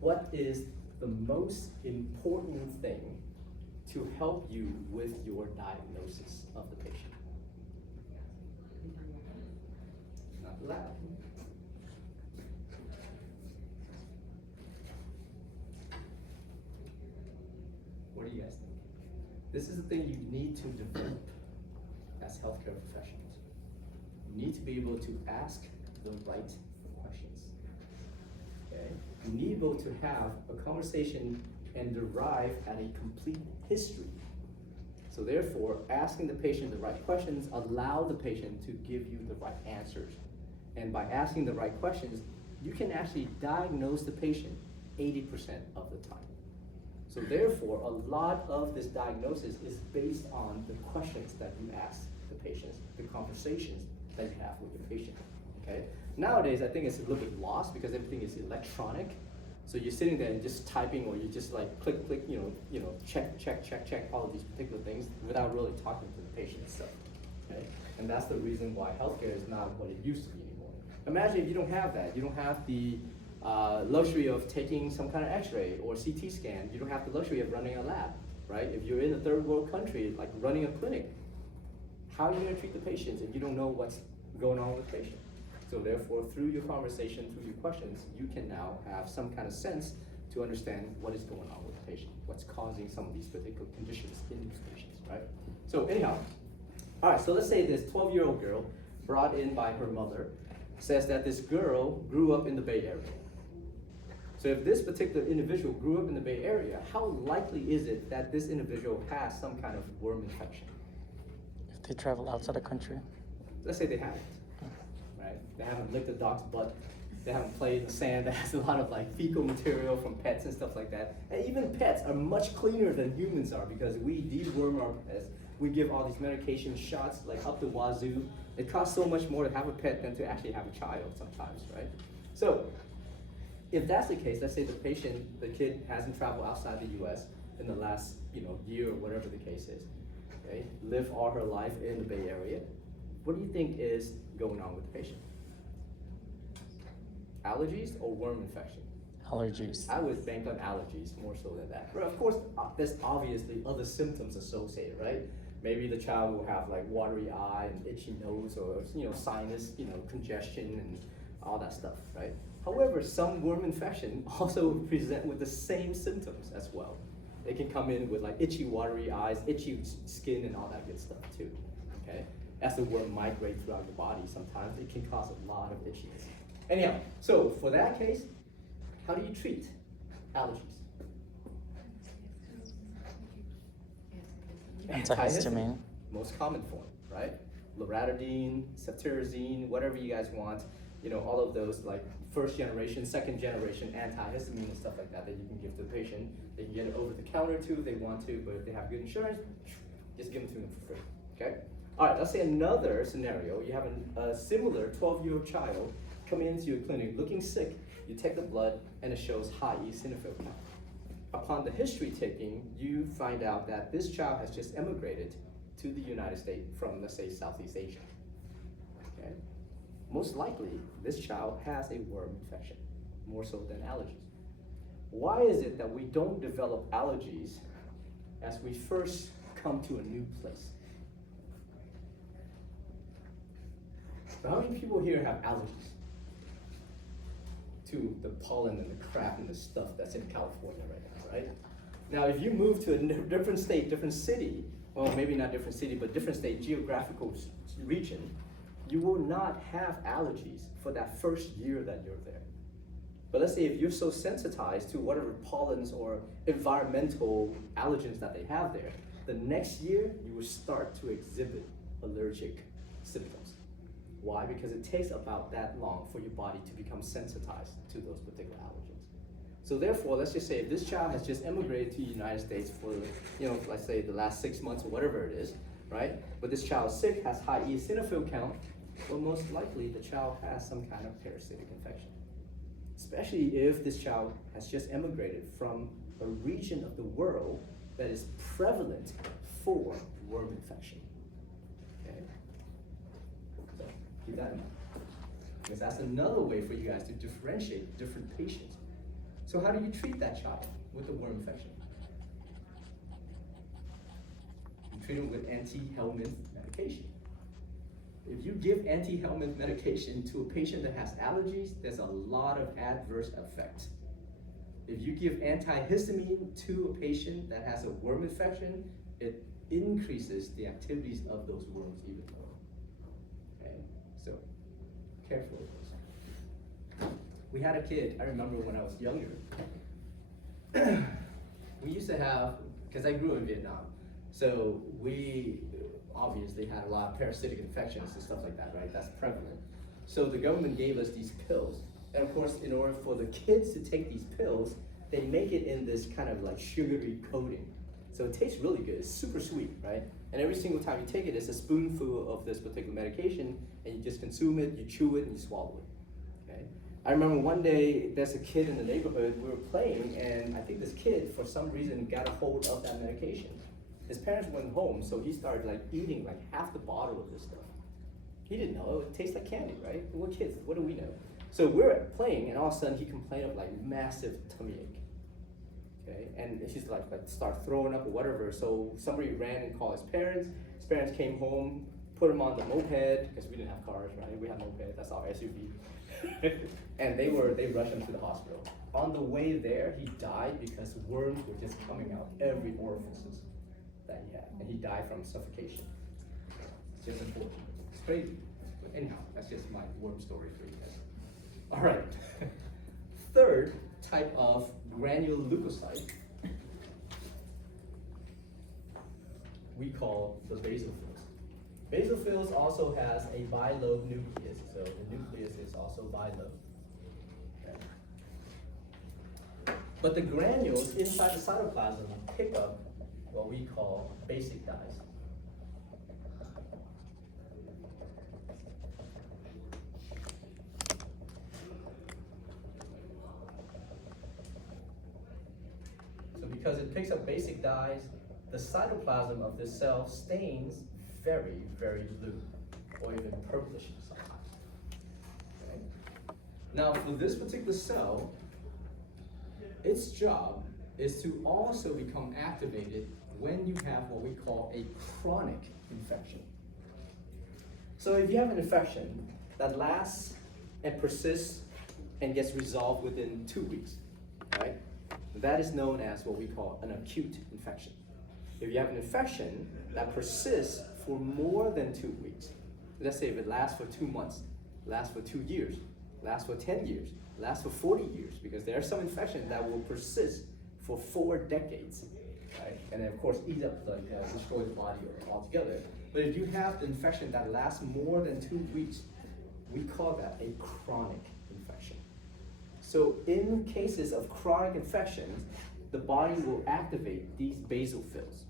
What is the most important thing to help you with your diagnosis of the patient? Not the lab. What do you guys think? This is the thing you need to develop as healthcare professionals. You need to be able to ask the right questions. Okay? You need to be able to have a conversation and derive at a complete history. So therefore, asking the patient the right questions allow the patient to give you the right answers. And by asking the right questions, you can actually diagnose the patient 80% of the time. So therefore, a lot of this diagnosis is based on the questions that you ask the patients, the conversations that you have with your patient, okay? Nowadays, I think it's a little bit lost because everything is electronic. So you're sitting there and just typing, or you just like click, check all of these particular things without really talking to the patient itself, okay? And that's the reason why healthcare is not what it used to be anymore. Imagine if you don't have that. You don't have the luxury of taking some kind of x-ray or CT scan. You don't have the luxury of running a lab, right? If you're in a third world country, like running a clinic, how are you gonna treat the patients if you don't know what's going on with the patient? So therefore, through your conversation, through your questions, you can now have some kind of sense to understand what is going on with the patient, what's causing some of these particular conditions in these patients, right? So anyhow, all right, so let's say this 12-year-old girl brought in by her mother says that this girl grew up in the Bay Area. So if this particular individual grew up in the Bay Area, how likely is it that this individual has some kind of worm infection? If they travel outside the country. Let's say they haven't, right? They haven't licked a dog's butt. They haven't played in the sand that has a lot of like fecal material from pets and stuff like that. And even pets are much cleaner than humans are because we deworm our pets. We give all these medication shots like up the wazoo. It costs so much more to have a pet than to actually have a child sometimes, right? So if that's the case, let's say the kid hasn't traveled outside the US in the last year or whatever the case is, okay? Lived all her life in the Bay Area. What do you think is going on with the patient? Allergies or worm infection? Allergies. I would bank on allergies more so than that. But of course, there's obviously other symptoms associated, right? Maybe the child will have like watery eye and itchy nose, or sinus, congestion and all that stuff, right? However, some worm infection also present with the same symptoms as well. They can come in with like itchy, watery eyes, itchy skin, and all that good stuff too. Okay, as the worm migrate throughout the body, sometimes it can cause a lot of itchiness. Anyhow, so for that case, how do you treat allergies? Antihistamine. Most common form, right? Loratadine, cetirizine, whatever you guys want. All of those like first generation, second generation antihistamine and stuff like that you can give to the patient. They can get it over the counter too if they want to, but if they have good insurance, just give them to them for free, okay? All right, let's say another scenario. You have a similar 12-year-old child coming into your clinic looking sick. You take the blood and it shows high eosinophil count. Upon the history taking, you find out that this child has just emigrated to the United States from, let's say, Southeast Asia. Okay? Most likely, this child has a worm infection, more so than allergies. Why is it that we don't develop allergies as we first come to a new place? So how many people here have allergies to the pollen and the crap and the stuff that's in California right now, right? Now, if you move to a different state, different city, well, maybe not different city, but different state, geographical region, you will not have allergies for that first year that you're there. But let's say if you're so sensitized to whatever pollens or environmental allergens that they have there, the next year you will start to exhibit allergic symptoms. Why? Because it takes about that long for your body to become sensitized to those particular allergens. So therefore, let's just say if this child has just immigrated to the United States for, let's say the last 6 months or whatever it is, right? But this child is sick, has high eosinophil count, well, most likely the child has some kind of parasitic infection. Especially if this child has just immigrated from a region of the world that is prevalent for worm infection. Okay? So keep that in mind. Because that's another way for you guys to differentiate different patients. So how do you treat that child with the worm infection? You treat them with anti-helminth medication. If you give anti-helminth medication to a patient that has allergies, there's a lot of adverse effects. If you give antihistamine to a patient that has a worm infection, it increases the activities of those worms even more. Okay, so careful with those. We had a kid, I remember when I was younger, we used to have, because I grew in Vietnam, so we obviously had a lot of parasitic infections and stuff like that, right? That's prevalent. So the government gave us these pills. And of course, in order for the kids to take these pills, they make it in this kind of like sugary coating. So it tastes really good, it's super sweet, right? And every single time you take it, it's a spoonful of this particular medication, and you just consume it, you chew it, and you swallow it, okay? I remember one day, there's a kid in the neighborhood, we were playing, and I think this kid, for some reason, got a hold of that medication. His parents went home, so he started like eating like half the bottle of this stuff. He didn't know, it tastes like candy, right? We're kids, what do we know? So we're playing, and all of a sudden he complained of like massive tummy ache. Okay, and he's like start throwing up or whatever. So somebody ran and called his parents. His parents came home, put him on the moped, because we didn't have cars, right? We had moped, that's our SUV. And they rushed him to the hospital. On the way there, he died because worms were just coming out every orifices that he had, and he died from suffocation. It's just unfortunate. It's crazy. But anyhow, that's just my worm story for you guys. All right. Third type of granuloleukocyte we call the basophils. Basophils also has a bilobe nucleus, so the nucleus is also bilobe. Okay. But the granules inside the cytoplasm pick up what we call basic dyes. So because it picks up basic dyes, the cytoplasm of the cell stains very, very blue, or even purplish sometimes. Okay? Now, for this particular cell, its job is to also become activated when you have what we call a chronic infection. So if you have an infection that lasts and persists and gets resolved within 2 weeks, right? That is known as what we call an acute infection. If you have an infection that persists for more than 2 weeks, let's say if it lasts for 2 months, lasts for 2 years, lasts for 10 years, lasts for 40 years, because there are some infections that will persist for 4 decades, right? And then of course eat up destroy the body altogether. But if you have the infection that lasts more than 2 weeks, we call that a chronic infection. So in cases of chronic infections, the body will activate these basophils.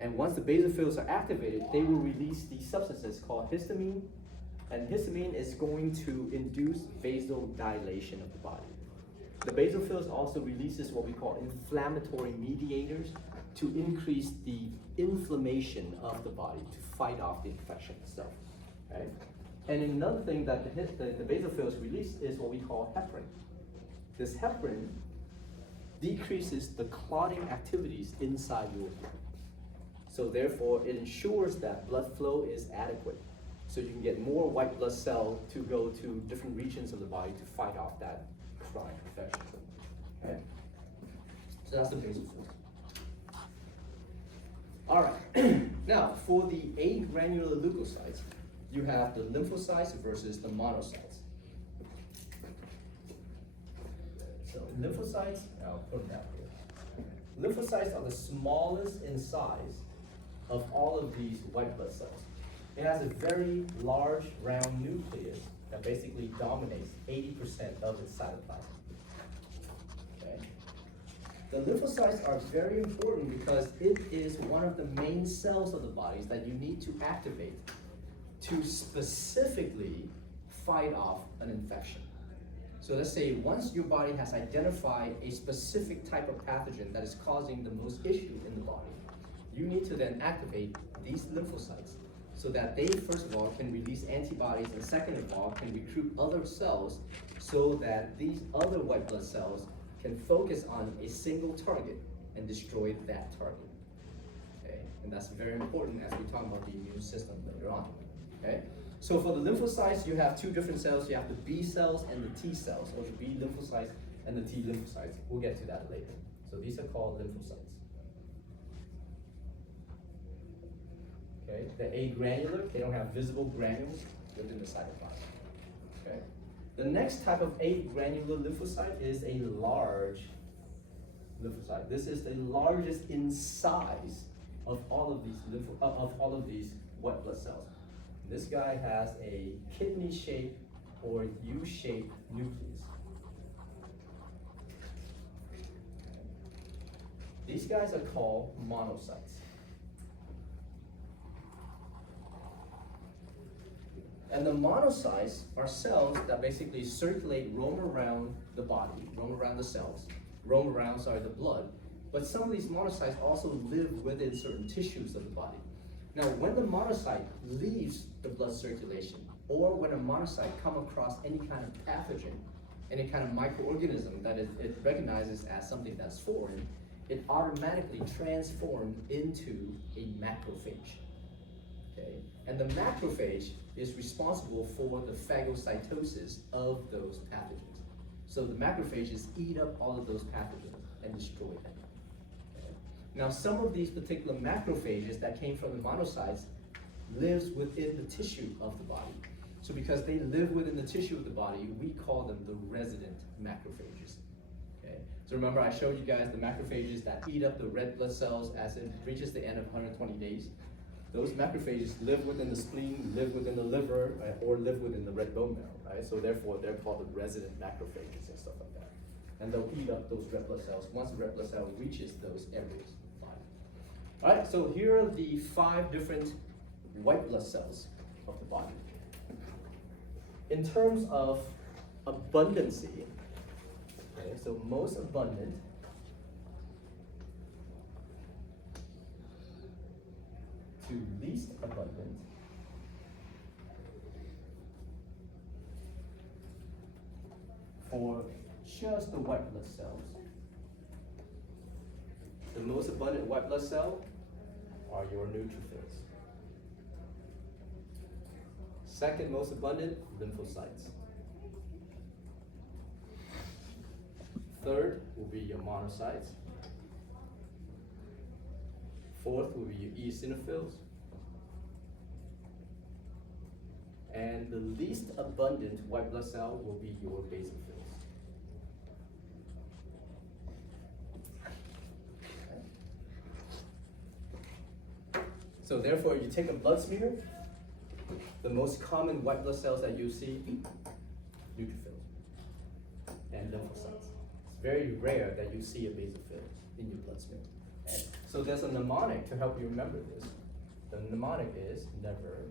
And once the basophils are activated, they will release these substances called histamine, and histamine is going to induce vasodilation of the body. The basophils also releases what we call inflammatory mediators to increase the inflammation of the body to fight off the infection itself, right? And another thing that the basophils release is what we call heparin. This heparin decreases the clotting activities inside your blood. So therefore, it ensures that blood flow is adequate. So you can get more white blood cell to go to different regions of the body to fight off that chronic infection. Okay? So that's the basophils. All right. Now, for the agranular leukocytes, you have the lymphocytes versus the monocytes. So lymphocytes, I'll put them down here. Lymphocytes are the smallest in size of all of these white blood cells. It has a very large round nucleus that basically dominates 80% of its cytoplasm. Okay. The lymphocytes are very important because it is one of the main cells of the bodies that you need to activate to specifically fight off an infection. So let's say once your body has identified a specific type of pathogen that is causing the most issue in the body, you need to then activate these lymphocytes so that they, first of all, can release antibodies, and second of all, can recruit other cells so that these other white blood cells can focus on a single target and destroy that target. Okay? And that's very important as we talk about the immune system later on. Okay? So for the lymphocytes, you have 2 different cells. You have the B cells and the T cells, or the B lymphocytes and the T lymphocytes. We'll get to that later. So these are called lymphocytes. Okay, the agranular, they don't have visible granules within the cytoplasm. Okay, the next type of agranular lymphocyte is a large lymphocyte. This is the largest in size of all of these white blood cells. This guy has a kidney-shaped or U-shaped nucleus. These guys are called monocytes. And the monocytes are cells that basically circulate, roam around the body, roam around the cells, the blood. But some of these monocytes also live within certain tissues of the body. Now, when the monocyte leaves the blood circulation, or when a monocyte comes across any kind of pathogen, any kind of microorganism that it recognizes as something that's foreign, it automatically transforms into a macrophage. Okay? And the macrophage is responsible for the phagocytosis of those pathogens. So the macrophages eat up all of those pathogens and destroy them. Okay? Now, some of these particular macrophages that came from the monocytes lives within the tissue of the body. So because they live within the tissue of the body, we call them the resident macrophages. Okay? So remember, I showed you guys the macrophages that eat up the red blood cells as it reaches the end of 120 days. Those macrophages live within the spleen, live within the liver, or live within the red bone marrow, right? So therefore, they're called the resident macrophages and stuff like that. And they'll eat up those red blood cells once the red blood cell reaches those areas. All right, so here are the 5 different white blood cells of the body. In terms of abundancy, okay, so most abundant to least abundant. for just the white blood cells. The most abundant white blood cell are your neutrophils. Second most abundant, lymphocytes. Third will be your monocytes. Fourth will be your eosinophils. And the least abundant white blood cell will be your basophils. So therefore, you take a blood smear, the most common white blood cells that you see, neutrophils and lymphocytes. It's very rare that you see a basophil in your blood smear. Okay? So there's a mnemonic to help you remember this. The mnemonic is never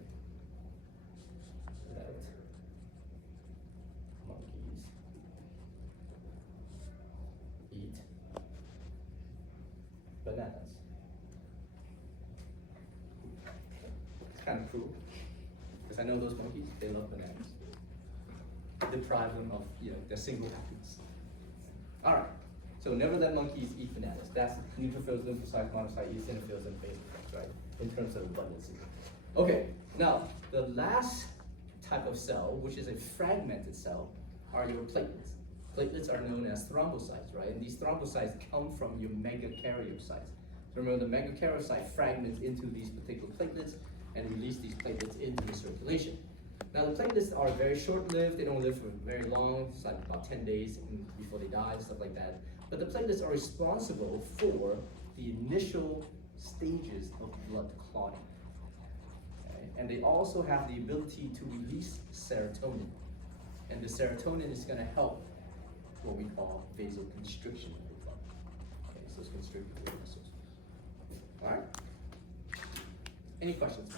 let monkeys eat bananas. It's kind of cruel, because I know those monkeys, they love bananas. Deprive them of their single happiness. All right, so never let monkeys eat bananas. That's neutrophils, lymphocytes, monocytes, eosinophils, and basophils, right? In terms of abundance. Okay, now the last type of cell, which is a fragmented cell, are your platelets. Platelets are known as thrombocytes, right? And these thrombocytes come from your megakaryocytes. So remember, the megakaryocyte fragments into these particular platelets and release these platelets into the circulation. Now the platelets are very short-lived, they don't live for very long, it's like about 10 days before they die and stuff like that. But the platelets are responsible for the initial stages of blood clotting. Okay? And they also have the ability to release serotonin. And the serotonin is gonna help what we call vasoconstriction of the blood. Okay, so it's constricting the muscles. All right? Any questions?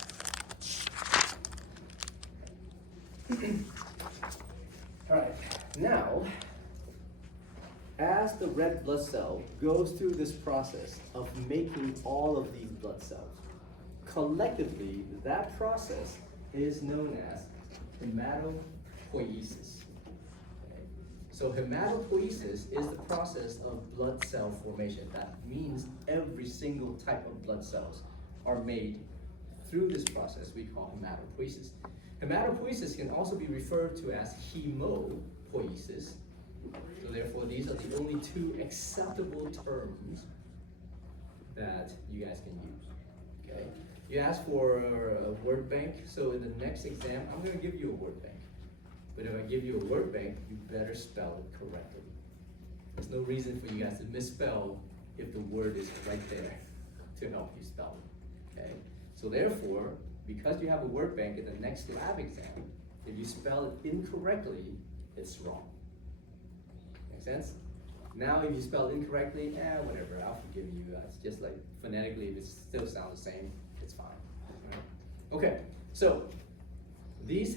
All right, now, as the red blood cell goes through this process of making all of these blood cells, collectively, that process is known as hematopoiesis. Okay? So hematopoiesis is the process of blood cell formation. That means every single type of blood cells are made through this process we call hematopoiesis. Hematopoiesis can also be referred to as hemopoiesis. So therefore, these are the only two acceptable terms that you guys can use. Okay? You asked for a word bank, so in the next exam, I'm going to give you a word bank. But if I give you a word bank, you better spell it correctly. There's no reason for you guys to misspell if the word is right there to help you spell it. Okay? So therefore, because you have a word bank in the next lab exam, if you spell it incorrectly, it's wrong. Make sense? Now if you spell it incorrectly, whatever, I'll forgive you. It's just like phonetically, if it still sounds the same, it's fine. Right? Okay, so this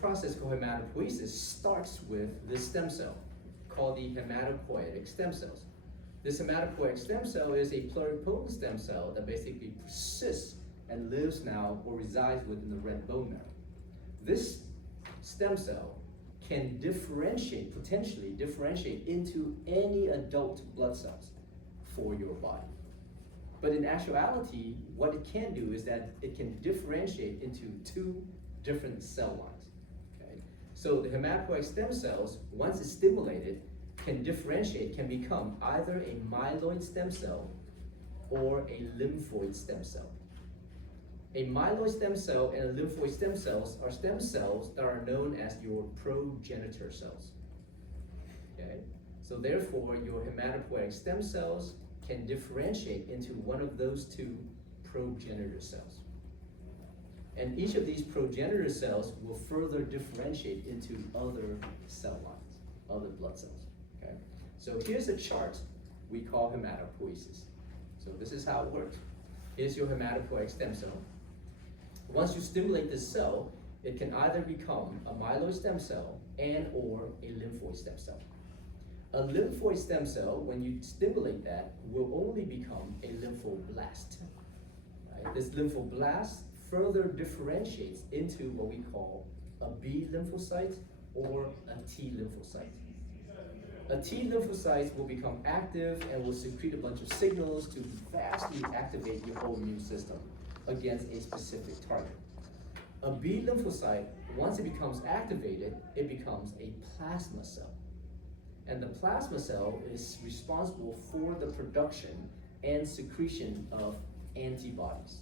process called hematopoiesis starts with this stem cell called the hematopoietic stem cells. This hematopoietic stem cell is a pluripotent stem cell that basically persists and lives now or resides within the red bone marrow. This stem cell can potentially differentiate into any adult blood cells for your body. But in actuality, what it can do is that it can differentiate into two different cell lines. Okay? So the hematopoietic stem cells, once it's stimulated, can become either a myeloid stem cell or a lymphoid stem cell. A myeloid stem cell and a lymphoid stem cells are stem cells that are known as your progenitor cells. Okay? So therefore, your hematopoietic stem cells can differentiate into one of those two progenitor cells. And each of these progenitor cells will further differentiate into other cell lines, other blood cells. Okay? So here's a chart we call hematopoiesis. So this is how it works. Here's your hematopoietic stem cell. Once you stimulate this cell, it can either become a myeloid stem cell and or a lymphoid stem cell. A lymphoid stem cell, when you stimulate that, will only become a lymphoblast. Right? This lymphoblast further differentiates into what we call a B lymphocyte or a T lymphocyte. A T lymphocyte will become active and will secrete a bunch of signals to vastly activate your whole immune system against a specific target. A B lymphocyte, once it becomes activated, it becomes a plasma cell. And the plasma cell is responsible for the production and secretion of antibodies.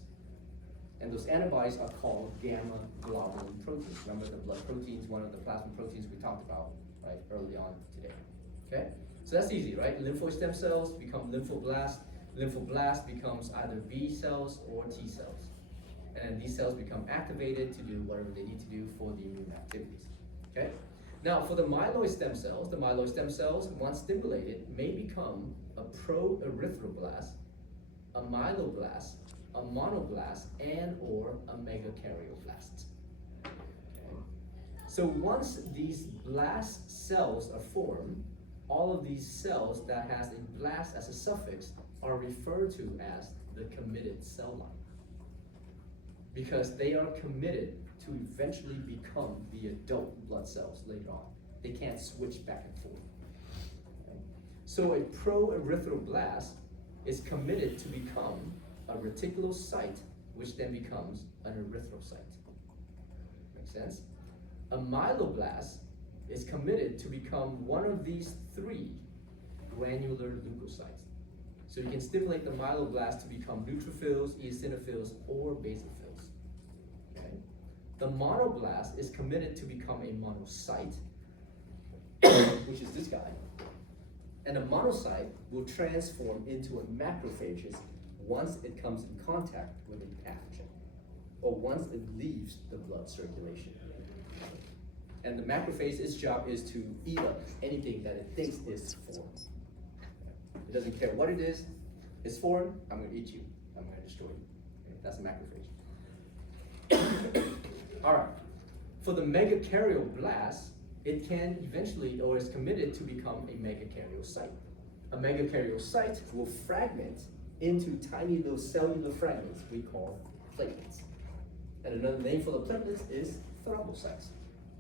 And those antibodies are called gamma globulin proteins. Remember the blood proteins, one of the plasma proteins we talked about right early on today. Okay? So that's easy, right? Lymphoid stem cells become lymphoblasts. Lymphoblast becomes either B cells or T cells. And these cells become activated to do whatever they need to do for the immune activities. Okay? Now, for the myeloid stem cells, once stimulated, may become a proerythroblast, a myeloblast, a monoblast, and or a megakaryoblast. Okay. So once these blast cells are formed, all of these cells that has a blast as a suffix are referred to as the committed cell line, because they are committed to eventually become the adult blood cells later on. They can't switch back and forth. Okay. So a proerythroblast is committed to become a reticulocyte, which then becomes an erythrocyte. Make sense? A myeloblast is committed to become one of these three granular leukocytes. So you can stimulate the myeloblast to become neutrophils, eosinophils, or basophils. Okay? The monoblast is committed to become a monocyte, which is this guy. And a monocyte will transform into a macrophages once it comes in contact with a pathogen, or once it leaves the blood circulation. And the macrophage, its job is to eat up anything that it thinks is foreign. It doesn't care what it is. It's foreign, I'm gonna eat you. I'm gonna destroy you. Okay? That's a macrophage. All right, for the megakaryoblast, it can eventually, or is committed to become a megakaryocyte. A megakaryocyte will fragment into tiny little cellular fragments we call platelets. And another name for the platelets is thrombocytes.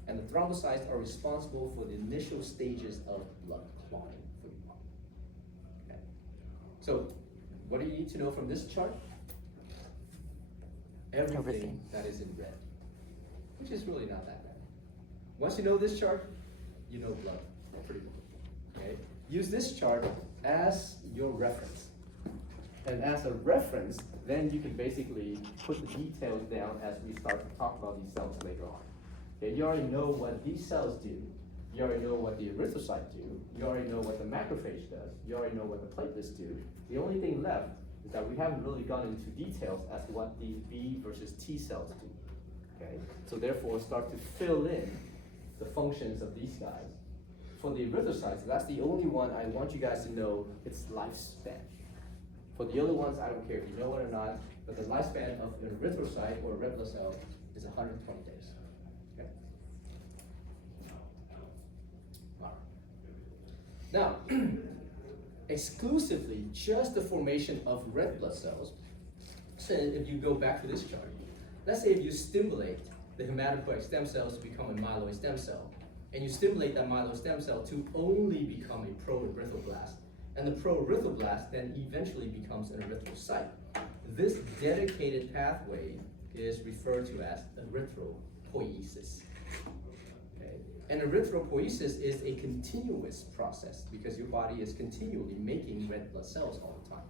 And the thrombocytes are responsible for the initial stages of blood clotting for your body. Okay. So, what do you need to know from this chart? Everything that is in red, which is really not that bad. Once you know this chart, you know blood pretty well. Okay. Use this chart as your reference. And as a reference, then you can basically put the details down as we start to talk about these cells later on. Okay, you already know what these cells do. You already know what the erythrocyte do. You already know what the macrophage does. You already know what the platelets do. The only thing left is that we haven't really gone into details as to what these B versus T cells do. Okay, so therefore start to fill in the functions of these guys. For the erythrocytes, that's the only one I want you guys to know its lifespan. For the other ones, I don't care if you know it or not, but the lifespan of an erythrocyte or a red blood cell is 120 days. Okay. All right. Now, exclusively just the formation of red blood cells. So if you go back to this chart, let's say if you stimulate the hematopoietic stem cells to become a myeloid stem cell, and you stimulate that myeloid stem cell to only become a proerythroblast, and the proerythroblast then eventually becomes an erythrocyte. This dedicated pathway is referred to as erythropoiesis. Okay? And erythropoiesis is a continuous process because your body is continually making red blood cells all the time.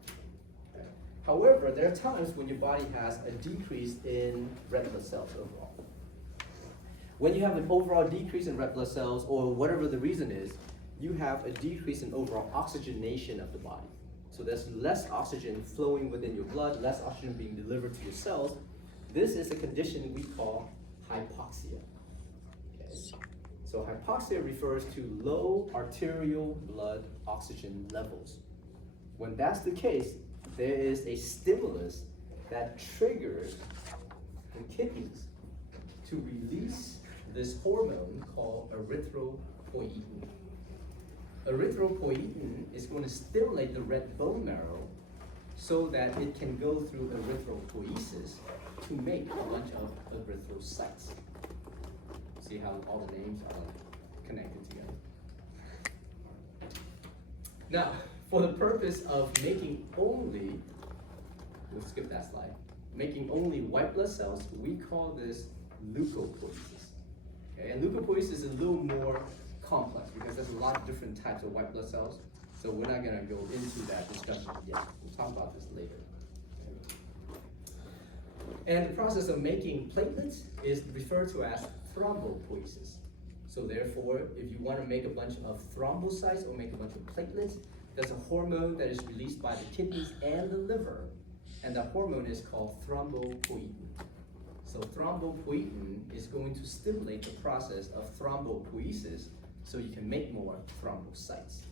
Okay? However, there are times when your body has a decrease in red blood cells overall. When you have an overall decrease in red blood cells, or whatever the reason is, you have a decrease in overall oxygenation of the body. So there's less oxygen flowing within your blood, less oxygen being delivered to your cells. This is a condition we call hypoxia. Okay? So hypoxia refers to low arterial blood oxygen levels. When that's the case, there is a stimulus that triggers the kidneys to release this hormone called erythropoietin. Erythropoietin is going to stimulate the red bone marrow so that it can go through erythropoiesis to make a bunch of erythrocytes. See how all the names are connected together. Now, for the purpose of making only, we'll skip that slide, making only white blood cells, we call this leukapheresis. Okay, and leukapheresis is a little more complex because there's a lot of different types of white blood cells. So we're not gonna go into that discussion yet. We'll talk about this later. And the process of making platelets is referred to as thrombopoiesis. So therefore, if you want to make a bunch of thrombocytes or make a bunch of platelets, there's a hormone that is released by the kidneys and the liver, and that hormone is called thrombopoietin. So thrombopoietin is going to stimulate the process of thrombopoiesis so you can make more thrombocytes.